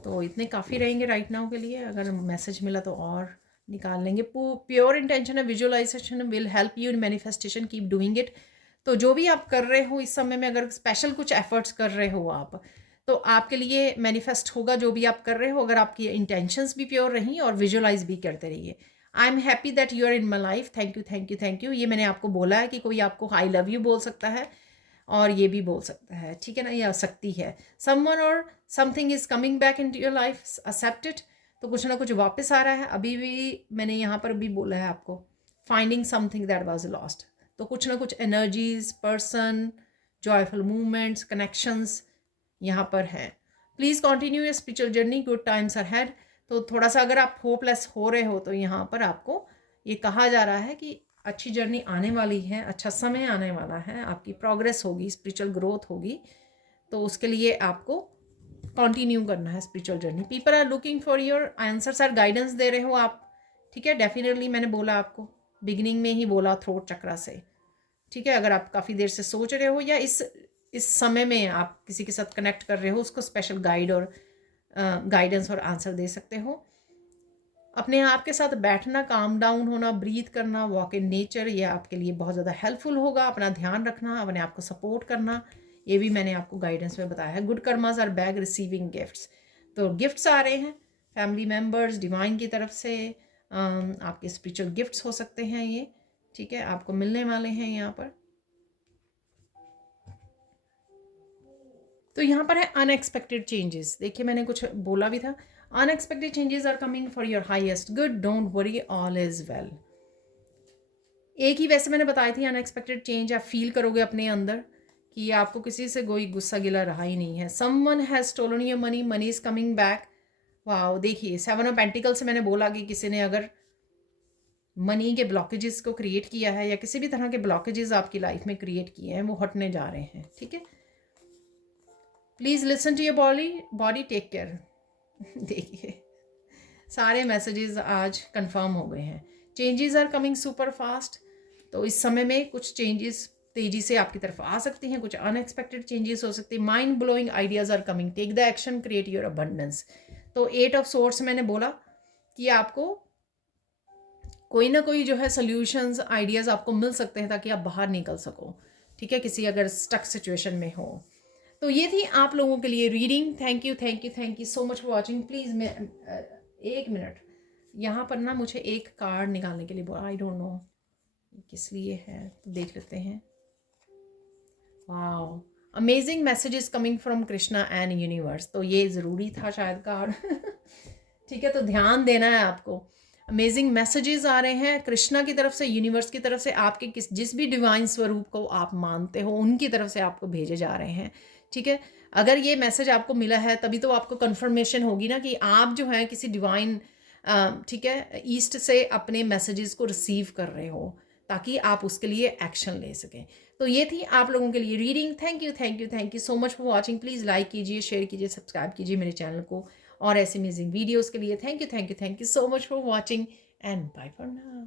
तो इतने काफ़ी रहेंगे राइट नाउ के लिए, अगर मैसेज मिला तो और निकाल लेंगे। प्योर इंटेंशन है, visualization will help you in manifestation, keep doing it. तो जो भी आप कर रहे हो इस समय में, अगर स्पेशल कुछ एफर्ट्स कर रहे हो आप, तो आपके लिए मैनिफेस्ट होगा जो भी आप कर रहे हो, अगर आपकी इंटेंशंस भी प्योर रहीं, और विजुअलाइज भी करते रहिए। I am happy that you are in my life, thank you thank you thank you. ये मैंने आपको बोला है कि कोई आपको आई लव यू बोल सकता है, और ये भी बोल सकता है, ठीक है ना, या सकती है। समवन और something is coming back into your life, accept it. तो कुछ ना कुछ वापस आ रहा है। अभी भी मैंने यहाँ पर भी बोला है आपको, finding something that was lost. तो कुछ ना कुछ energies, person, joyful movements, connections यहाँ पर हैं। Please continue your spiritual journey, good times are had. तो थोड़ा सा अगर आप होपलेस हो रहे हो तो यहाँ पर आपको ये कहा जा रहा है कि अच्छी जर्नी आने वाली है, अच्छा समय आने वाला है, आपकी प्रोग्रेस होगी, स्पिरिचुअल ग्रोथ होगी। तो उसके लिए आपको कंटिन्यू करना है spiritual journey. People are looking for your answers, or guidance दे रहे हो आप, ठीक है। डेफिनेटली मैंने बोला आपको, बिगिनिंग में ही बोला, थ्रोट चक्रा से, ठीक है। अगर आप काफ़ी देर से सोच रहे हो या इस समय में आप किसी के साथ कनेक्ट कर रहे हो, उसको स्पेशल गाइड और गाइडेंस और आंसर दे सकते हो। अपने आप के साथ बैठना, काम डाउन होना, ब्रीथ करना, वॉक इन नेचर, ये आपके लिए बहुत ज़्यादा हेल्पफुल होगा। अपना ध्यान रखना, अपने आप को सपोर्ट करना, ये भी मैंने आपको गाइडेंस में बताया है। Good karmas are bag receiving gifts, तो गिफ्ट्स आ रहे हैं फैमिली मेम्बर्स, डिवाइन की तरफ से। आपके स्पिरिचुअल गिफ्ट्स हो सकते हैं ये, ठीक है, आपको मिलने वाले हैं यहाँ पर। तो यहाँ पर है अनएक्सपेक्टेड चेंजेस। देखिए मैंने कुछ बोला भी था, unexpected changes are coming for your highest good, don't worry, all is well. एक ही वैसे मैंने बताई थी अनएक्सपेक्टेड चेंज आप फील करोगे अपने अंदर कि आपको किसी से कोई गुस्सा गिला रहा ही नहीं है। Someone has stolen your money, money is coming back. Wow, देखिए 7 ऑफ पेंटिकल से मैंने बोला कि किसी ने अगर मनी के ब्लॉकेजेस को क्रिएट किया है या किसी भी तरह के ब्लॉकेजेस आपकी लाइफ में क्रिएट किए हैं, वो हटने जा रहे हैं, ठीक है। Please listen to your body, take care. देखिए सारे मैसेजेस आज कंफर्म हो गए हैं। Changes are coming super fast, तो इस समय में कुछ चेंजेस तेजी से आपकी तरफ आ सकती हैं, कुछ अनएक्सपेक्टेड चेंजेस हो सकती है। Mind blowing ideas are coming, take the action, create your abundance. तो 8 ऑफ सोर्स मैंने बोला कि आपको कोई ना कोई जो है सोल्यूशंस, आइडियाज़ आपको मिल सकते हैं ताकि आप बाहर निकल सको, ठीक है, किसी अगर स्टक सिचुएशन में हो। तो ये थी आप लोगों के लिए reading. Thank you thank you thank you so much for watching. Please मैं 1 मिनट, यहाँ पर ना मुझे एक कार्ड निकालने के लिए बोला, आई डोंट नो किस लिए है, तो देख लेते हैं। Wow, amazing messages coming from Krishna and universe. तो ये ज़रूरी था शायद कार्ड ठीक है, तो ध्यान देना है आपको। अमेजिंग मैसेजेस आ रहे हैं कृष्णा की तरफ से, यूनिवर्स की तरफ से, आपके जिस भी डिवाइन स्वरूप को आप मानते हो उनकी तरफ से आपको भेजे जा रहे हैं, ठीक है। अगर ये मैसेज आपको मिला है तभी तो आपको कंफर्मेशन होगी ना कि आप जो है किसी डिवाइन, ठीक है, ईस्ट से अपने मैसेजेस को रिसीव कर रहे हो ताकि आप उसके लिए एक्शन ले सकें। तो ये थी आप लोगों के लिए reading. Thank you thank you thank you so much for watching. Please like कीजिए, शेयर कीजिए, सब्सक्राइब कीजिए मेरे चैनल को और ऐसे अमेजिंग वीडियोज़ के लिए। Thank you so much for watching and bye for now.